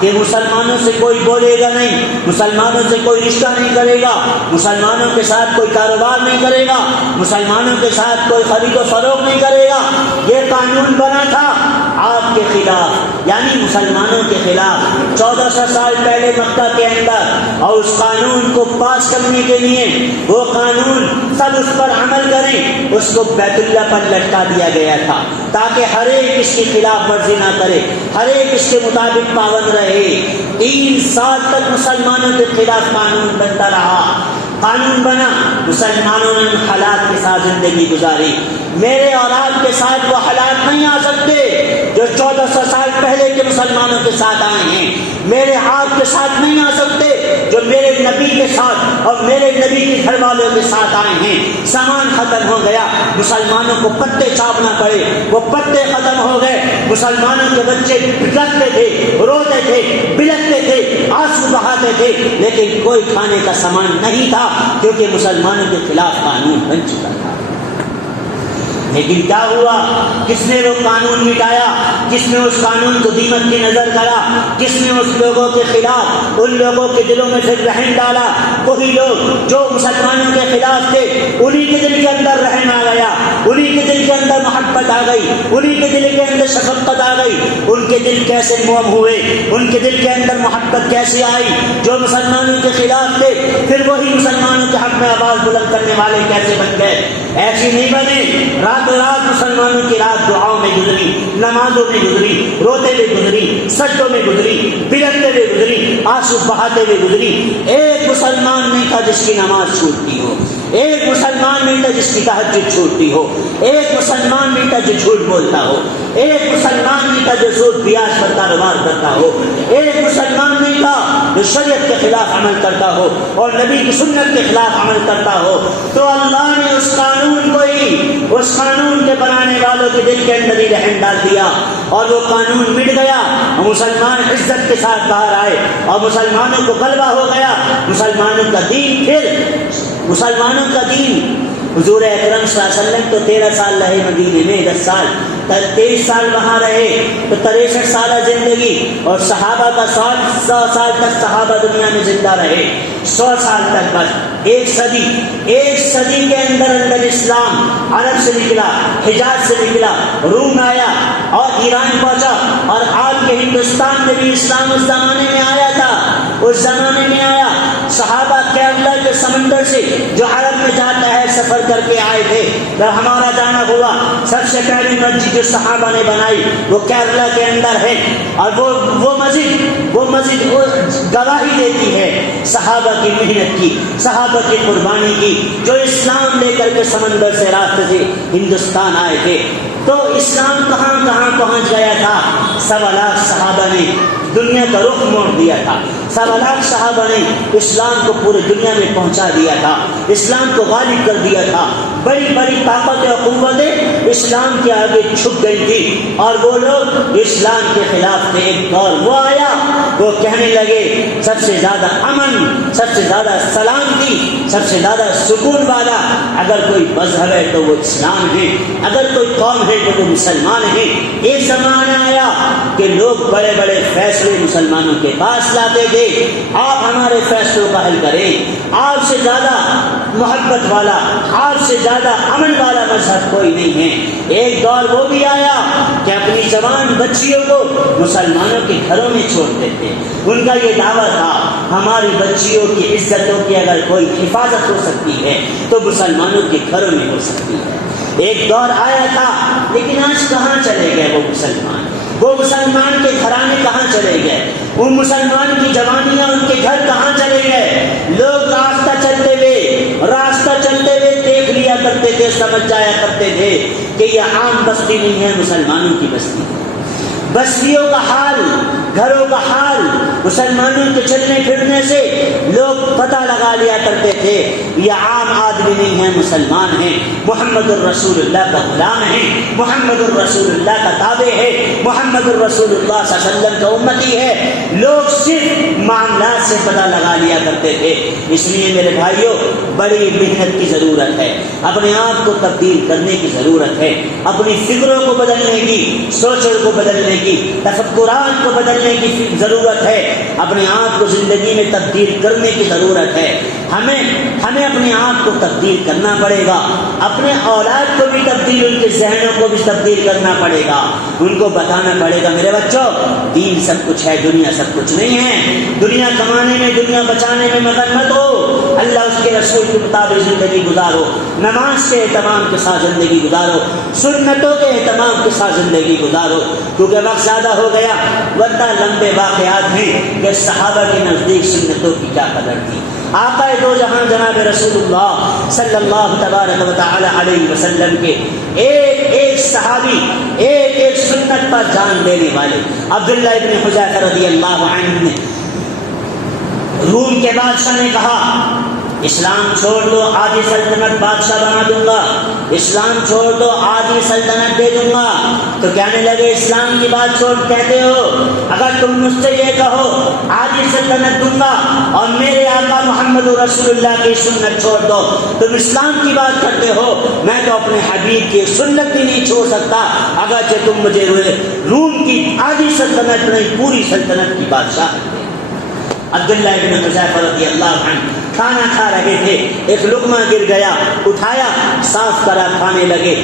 کہ مسلمانوں سے کوئی بولے گا نہیں، مسلمانوں سے کوئی رشتہ نہیں کرے گا، مسلمانوں کے ساتھ کوئی کاروبار نہیں کرے گا، مسلمانوں کے ساتھ کوئی خرید و فروخت نہیں کرے گا، یہ قانون بنا تھا۔ آپ کے خلاف یعنی مسلمانوں کے خلاف 1400 سال پہلے مکہ کے اندر، اور اس قانون کو پاس کرنے کے لیے وہ قانون سب اس پر عمل کریں، اس کو بیت اللہ پر لٹکا دیا گیا تھا تاکہ ہر ایک اس کی خلاف ورزی نہ کرے، ہر ایک اس کے مطابق پابند رہے۔ 3 سال تک مسلمانوں کے خلاف قانون بنتا رہا، قانون بنا، مسلمانوں نے ان حالات کے ساتھ زندگی گزاری۔ میرے اور آپ کے ساتھ وہ حالات نہیں آ سکتے جو 1400 سال پہلے کے مسلمانوں کے ساتھ آئے ہیں، میرے آپ کے ساتھ نہیں آ سکتے جو میرے نبی کے ساتھ اور میرے نبی کے گھر والوں کے ساتھ آئے ہیں۔ سامان ختم ہو گیا، مسلمانوں کو پتے چاپنا پڑے، وہ پتے ختم ہو گئے، مسلمانوں کے بچے بلکتے تھے، روتے تھے، بلکتے تھے، آنسو بہاتے تھے، لیکن کوئی کھانے کا سامان نہیں تھا کیونکہ مسلمانوں کے خلاف قانون بن چکا تھا۔ لیکن کیا ہوا؟ کس نے وہ قانون مٹایا؟ کس نے اس قانون کو دیمک کی نظر کرا؟ کس نے اس لوگوں کے خلاف ان لوگوں کے دلوں میں پھر رحم ڈالا؟ وہی لوگ جو مسلمانوں کے خلاف تھے، انہی کے دل کے اندر رحم آ گیا، انہی کے دل کے اندر محبت آ گئی، انہی کے دل کے اندر شفقت آ گئی۔ ان کے دل کیسے موم ہوئے، ان کے دل کے اندر محبت کیسے آئی؟ جو مسلمانوں کے خلاف تھے پھر وہی مسلمانوں کے حق میں آواز بلند کرنے والے کیسے بن گئے؟ ایسی نہیں بنے۔ رات مسلمانوں کی رات دعاؤں میں گزری، نمازوں میں گزری، روتے ہوئے گزری، سجدوں میں گزری، بلکتے ہوئے گزری، آنسو بہاتے ہوئے گزری۔ ایک مسلمان نہیں تھا جس کی نماز چھوٹتی ہو، ایک مسلمان نہیں تھا جس کی تہجد چھوٹتی ہو، ایک مسلمان نہیں تھا جو جھوٹ بولتا ہو، ایک مسلمان نہیں تھا جو سود بیاج پر کاروبار کرتا ہو، ایک مسلمان نہیں تھا جو شریعت کے خلاف عمل کرتا ہو اور نبی کی سنت کے خلاف عمل کرتا ہو۔ تو اللہ نے اس قانون کو ہی، اس قانون کے بنانے والوں کے دل کے اندر ہی رحم ڈال دیا، اور وہ قانون مٹ گیا، اور مسلمان عزت کے ساتھ باہر آئے، اور مسلمانوں کو غلبہ ہو گیا۔ مسلمانوں کا دین پھر مسلمانوں کا دین حضور اکرم صلی اللہ علیہ وسلم تو 13 سال رہے مدینے میں، 10 سال 23 سال وہاں رہے، تو 63 سالہ زندگی، اور صحابہ کا 100 سال تک صحابہ دنیا میں زندہ رہے، 100 سال تک بس ایک صدی کے اندر اسلام عرب سے نکلا، حجاز سے نکلا، روم آیا اور ایران پہنچا، اور آج کے ہندوستان میں بھی اسلام اس زمانے میں آیا تھا، اس زمانے میں آیا۔ صحابہ کیرلا کے سمندر سے جو عرب میں جاتا ہے سفر کر کے آئے تھے، جب ہمارا جانا ہوا سب سے پہلی مسجد جو صحابہ نے بنائی وہ کیرلا کے اندر ہے، اور وہ مسجد گواہی دیتی ہے صحابہ کی محنت کی، صحابہ کی قربانی کی، جو اسلام لے کر کے سمندر سے راستے سے ہندوستان آئے تھے۔ تو اسلام کہاں کہاں پہنچ گیا تھا؟ 1.25 لاکھ صحابہ نے دنیا کا رخ موڑ دیا تھا، 1.25 لاکھ صحابہ نے اسلام کو پورے دنیا میں پہنچا دیا تھا، اسلام کو غالب کر دیا تھا۔ بڑی بڑی طاقتیں اور قوتیں اسلام کے آگے چھپ گئی تھی، اور وہ لوگ اسلام کے خلاف تھے۔ ایک دور وہ آیا، وہ کہنے لگے سب سے زیادہ امن، سب سے زیادہ سلامتی، سب سے زیادہ سکون والا اگر کوئی مذہب ہے تو وہ اسلام ہے، اگر کوئی قوم ہے تو وہ مسلمان ہے۔ ایک زمانہ آیا کہ لوگ بڑے بڑے فیصلے مسلمانوں کے پاس لاتے تھے، آپ ہمارے فیصلوں کا حل کریں، آپ سے زیادہ محبت والا، آپ سے زیادہ امن والا مذہب کوئی نہیں ہے۔ ایک دور وہ بھی آیا کہ اپنی جوان بچیوں کو مسلمانوں کے گھروں میں چھوڑتے تھے، ان کا یہ دعویٰ تھا ہماری بچیوں کی عزتوں کی اگر کوئی حفاظت ہو سکتی ہے تو مسلمانوں کے گھروں میں ہو سکتی ہے۔ ایک دور آیا تھا، لیکن آج کہاں چلے گئے وہ مسلمان کے گھرانے کہاں چلے گئے؟ وہ مسلمان کی جوانیاں، ان کے گھر کہاں چلے گئے؟ لوگ راستہ چلتے ہوئے دیکھ لیا کرتے تھے، سمجھ جایا کرتے تھے کہ یہ عام بستی نہیں ہے، مسلمانوں کی بستی ہے۔ بستیوں کا حال، گھروں کا حال، مسلمانوں کے چلنے پھرنے سے لوگ پتہ لگا لیا کرتے تھے یہ عام آدمی نہیں ہے، مسلمان ہیں، محمد الرسول اللہ کا غلام ہے، محمد الرسول اللہ کا تابع ہے، محمد الرسول اللہ صلی اللہ علیہ وسلم کا امتی ہے۔ لوگ صرف معاملات سے پتہ لگا لیا کرتے تھے۔ اس لیے میرے بھائیوں، بڑی محنت کی ضرورت ہے، اپنے آپ کو تبدیل کرنے کی ضرورت ہے، اپنی فکروں کو بدلنے کی، سوچوں کو بدلنے کی، تفکرات کو بدلنے کی ضرورت ہے۔ اپنے آپ کو زندگی میں تبدیل کرنے کی ضرورت ہے. ہمیں اپنے آپ کو تبدیل کرنا پڑے گا, اپنے اولاد کو بھی تبدیل, ان کے ذہنوں کو بھی تبدیل کرنا پڑے گا. ان کو بتانا پڑے گا میرے بچوں دین سب کچھ ہے, دنیا سب کچھ نہیں ہے. دنیا کمانے میں, دنیا بچانے میں مگن مت ہو, اللہ اس کے رسول کے مطابق زندگی گزارو, نماز کے اہتمام کے ساتھ زندگی گزارو, سنتوں کے اہتمام کے ساتھ زندگی گزارو. کیونکہ وقت زیادہ ہو گیا, ورنہ لمبے واقعات ہیں کہ صحابہ کے نزدیک سنتوں کی کیا قدر تھی. آقا دو جہاں جناب رسول اللہ صلی اللہ تبارک و تعالی علیہ وسلم کے ایک ایک صحابی, ایک ایک سنت پر جان دینے والے عبداللہ ابن حذیفہ رضی اللہ عنہ نے, روم کے بادشاہ نے کہا اسلام چھوڑ دو, آدھی سلطنت بادشاہ بنا دوں گا, اسلام چھوڑ دو, آدھی سلطنت دے دوں گا. تو کہنے لگے اسلام کی بات چھوڑ کہتے ہو, اگر تم مجھ سے یہ کہو آدھی سلطنت دوں گا اور میرے آقا محمد رسول اللہ کی سنت چھوڑ دو, تم اسلام کی بات کرتے ہو, میں تو اپنے حبیب کی سنت بھی نہیں چھوڑ سکتا, اگرچہ تم مجھے روم کی آدھی سلطنت نہیں پوری سلطنت کی بادشاہ. عبداللہ ابن حذیفہ رضی اللہ عنہ کھانا کھا رہے تھے, ایک لقمہ گر گیا, اٹھایا, صاف کرا, کھانے لگے.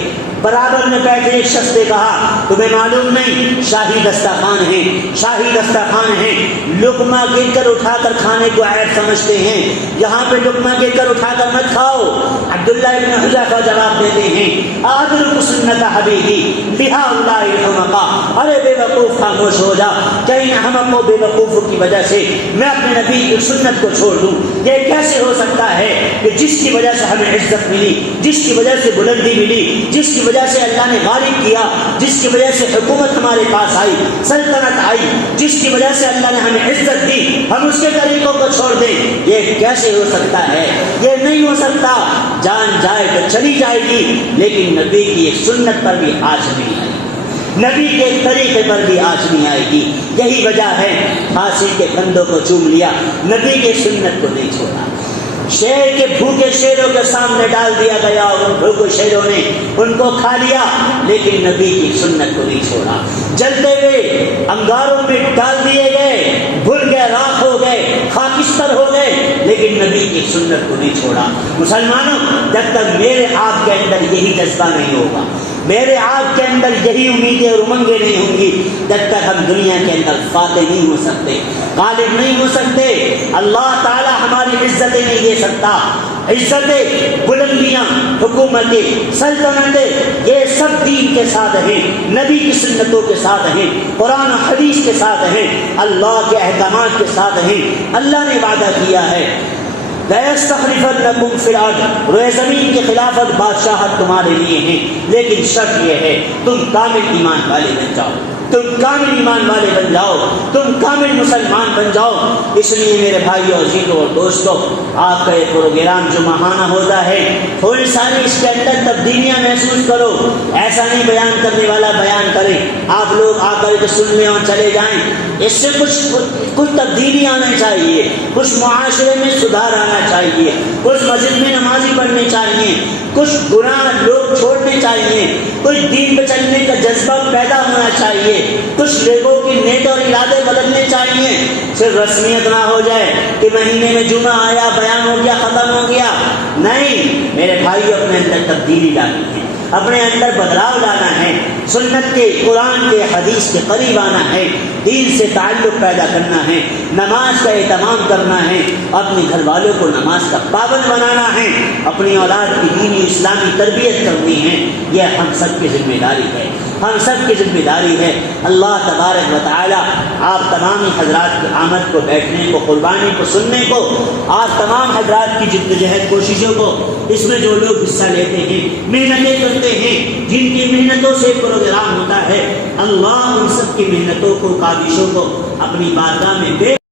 برابر میں بیٹھے ایک شخص نے کہا تمہیں معلوم نہیں شاہی دسترخوان ہے, شاہی دسترخوان ہے, لقمہ گر کر اٹھا کر کھانے کو عیب سمجھتے ہیں, یہاں پہ لقمہ گر کر اٹھا کر مت کھاؤ. عبداللہ ابن حذیفہ جواب دیتے ہیں آدرک سنت حبیبی بہا اولئک الحمقاء, ارے بے وقوف خاموش ہو جا, کہیں ہم بے وقوفوں کی وجہ سے میں اپنے نبی کی سنت کو چھوڑ دوں. یہ کیسے ہو سکتا ہے کہ جس کی وجہ سے ہمیں عزت ملی, جس کی وجہ سے بلندی ملی, جس کی وجہ سے اللہ نے غالب کیا, جس کی وجہ سے حکومت ہمارے پاس آئی, سلطنت آئی, جس کی وجہ سے اللہ نے ہمیں عزت دی, ہم اس کے طریقوں کو چھوڑ دیں؟ یہ کیسے ہو سکتا ہے؟ یہ نہیں ہو سکتا. جان جائے تو چلی جائے گی, لیکن نبی کی ایک سنت پر بھی آج نہیں آئے گی, نبی کے ایک طریقے پر بھی آج نہیں آئے گی. یہی وجہ ہے پھانسی کے کندھوں کو چوم لیا, نبی کے سنت کو نہیں چھوڑا. شیر کے بھوکے شیروں کے سامنے ڈال دیا گیا اور ان بھوکے شیروں نے ان کو کھا لیا, لیکن نبی کی سنت کو نہیں چھوڑا. جلتے ہوئے انگاروں میں ڈال دیے گئے, بھول گئے, راکھ ہو گئے, خاکستر ہو گئے, لیکن نبی کی سنت کو نہیں چھوڑا. مسلمانوں, جب تک میرے آپ کے اندر یہی جذبہ نہیں ہوگا, میرے آپ کے اندر یہی امیدیں اور امنگیں نہیں ہوں گی, جب تک ہم دنیا کے اندر فاتح نہیں ہو سکتے, غالب نہیں ہو سکتے. اللہ تعالی ہماری عزتیں نہیں دے سکتا. عزتیں, بلندیاں, حکومتیں, سلطنتیں, یہ سب دین کے ساتھ ہیں, نبی کی سنتوں کے ساتھ ہیں, قرآن و حدیث کے ساتھ ہیں, اللہ کے احکامات کے ساتھ ہیں. اللہ نے وعدہ کیا ہے لَيَسْتَخْلِفَنَّكُمْ فِي الْأَرْضِ, روئے زمین کی خلافت, بادشاہت تمہارے لیے ہیں, لیکن شرط یہ ہے تم کامل ایمان والے بن جاؤ, تم کامل ایمان والے بن جاؤ, تم کامل مسلمان بن جاؤ. اس لیے میرے بھائیوں, عزیزوں اور دوستوں, آپ کا یہ پروگرام جو ماہانہ ہوتا ہے, تھوڑی ساری اس کے اندر تبدیلیاں محسوس کرو. ایسا نہیں بیان کرنے والا بیان کرے, آپ لوگ آ کر کے سن لیں اور چلے جائیں. اس سے کچھ تبدیلی آنا چاہیے, کچھ معاشرے میں سدھار آنا چاہیے, کچھ مسجد میں نمازی پڑھنے چاہیے, کچھ گناہ لوگ چھوڑنے چاہیے, کچھ دین پہ چلنے کا جذبہ پیدا ہونا چاہیے, کچھ لوگوں کی نیت اور ارادے بدلنے چاہیے. صرف رسمیت نہ ہو جائے کہ مہینے میں جمعہ آیا, بیان ہو گیا, ختم ہو گیا. نہیں میرے بھائی, اپنے اندر تبدیلی لانی ہے, اپنے اندر بدلاؤ لانا ہے, سنت کے, قرآن کے, حدیث کے قریب آنا ہے, دین سے تعلق پیدا کرنا ہے, نماز کا اہتمام کرنا ہے, اپنے گھر والوں کو نماز کا پابند بنانا ہے, اپنی اولاد کی دینی اسلامی تربیت کرنی ہے. یہ ہم سب کی ذمہ داری ہے, ہم سب کی ذمہ داری ہے. اللہ تبارک و تعالی آپ تمام حضرات کی آمد کو, بیٹھنے کو, قربانی کو, سننے کو, آپ تمام حضرات کی جدوجہد کوششوں کو, اس میں جو لوگ حصہ لیتے ہیں, محنتیں کرتے ہیں, جن کی محنتوں سے پروگرام ہوتا ہے, اللہ ان سب کی محنتوں کو, کاوشوں کو اپنی بارگاہ میں بے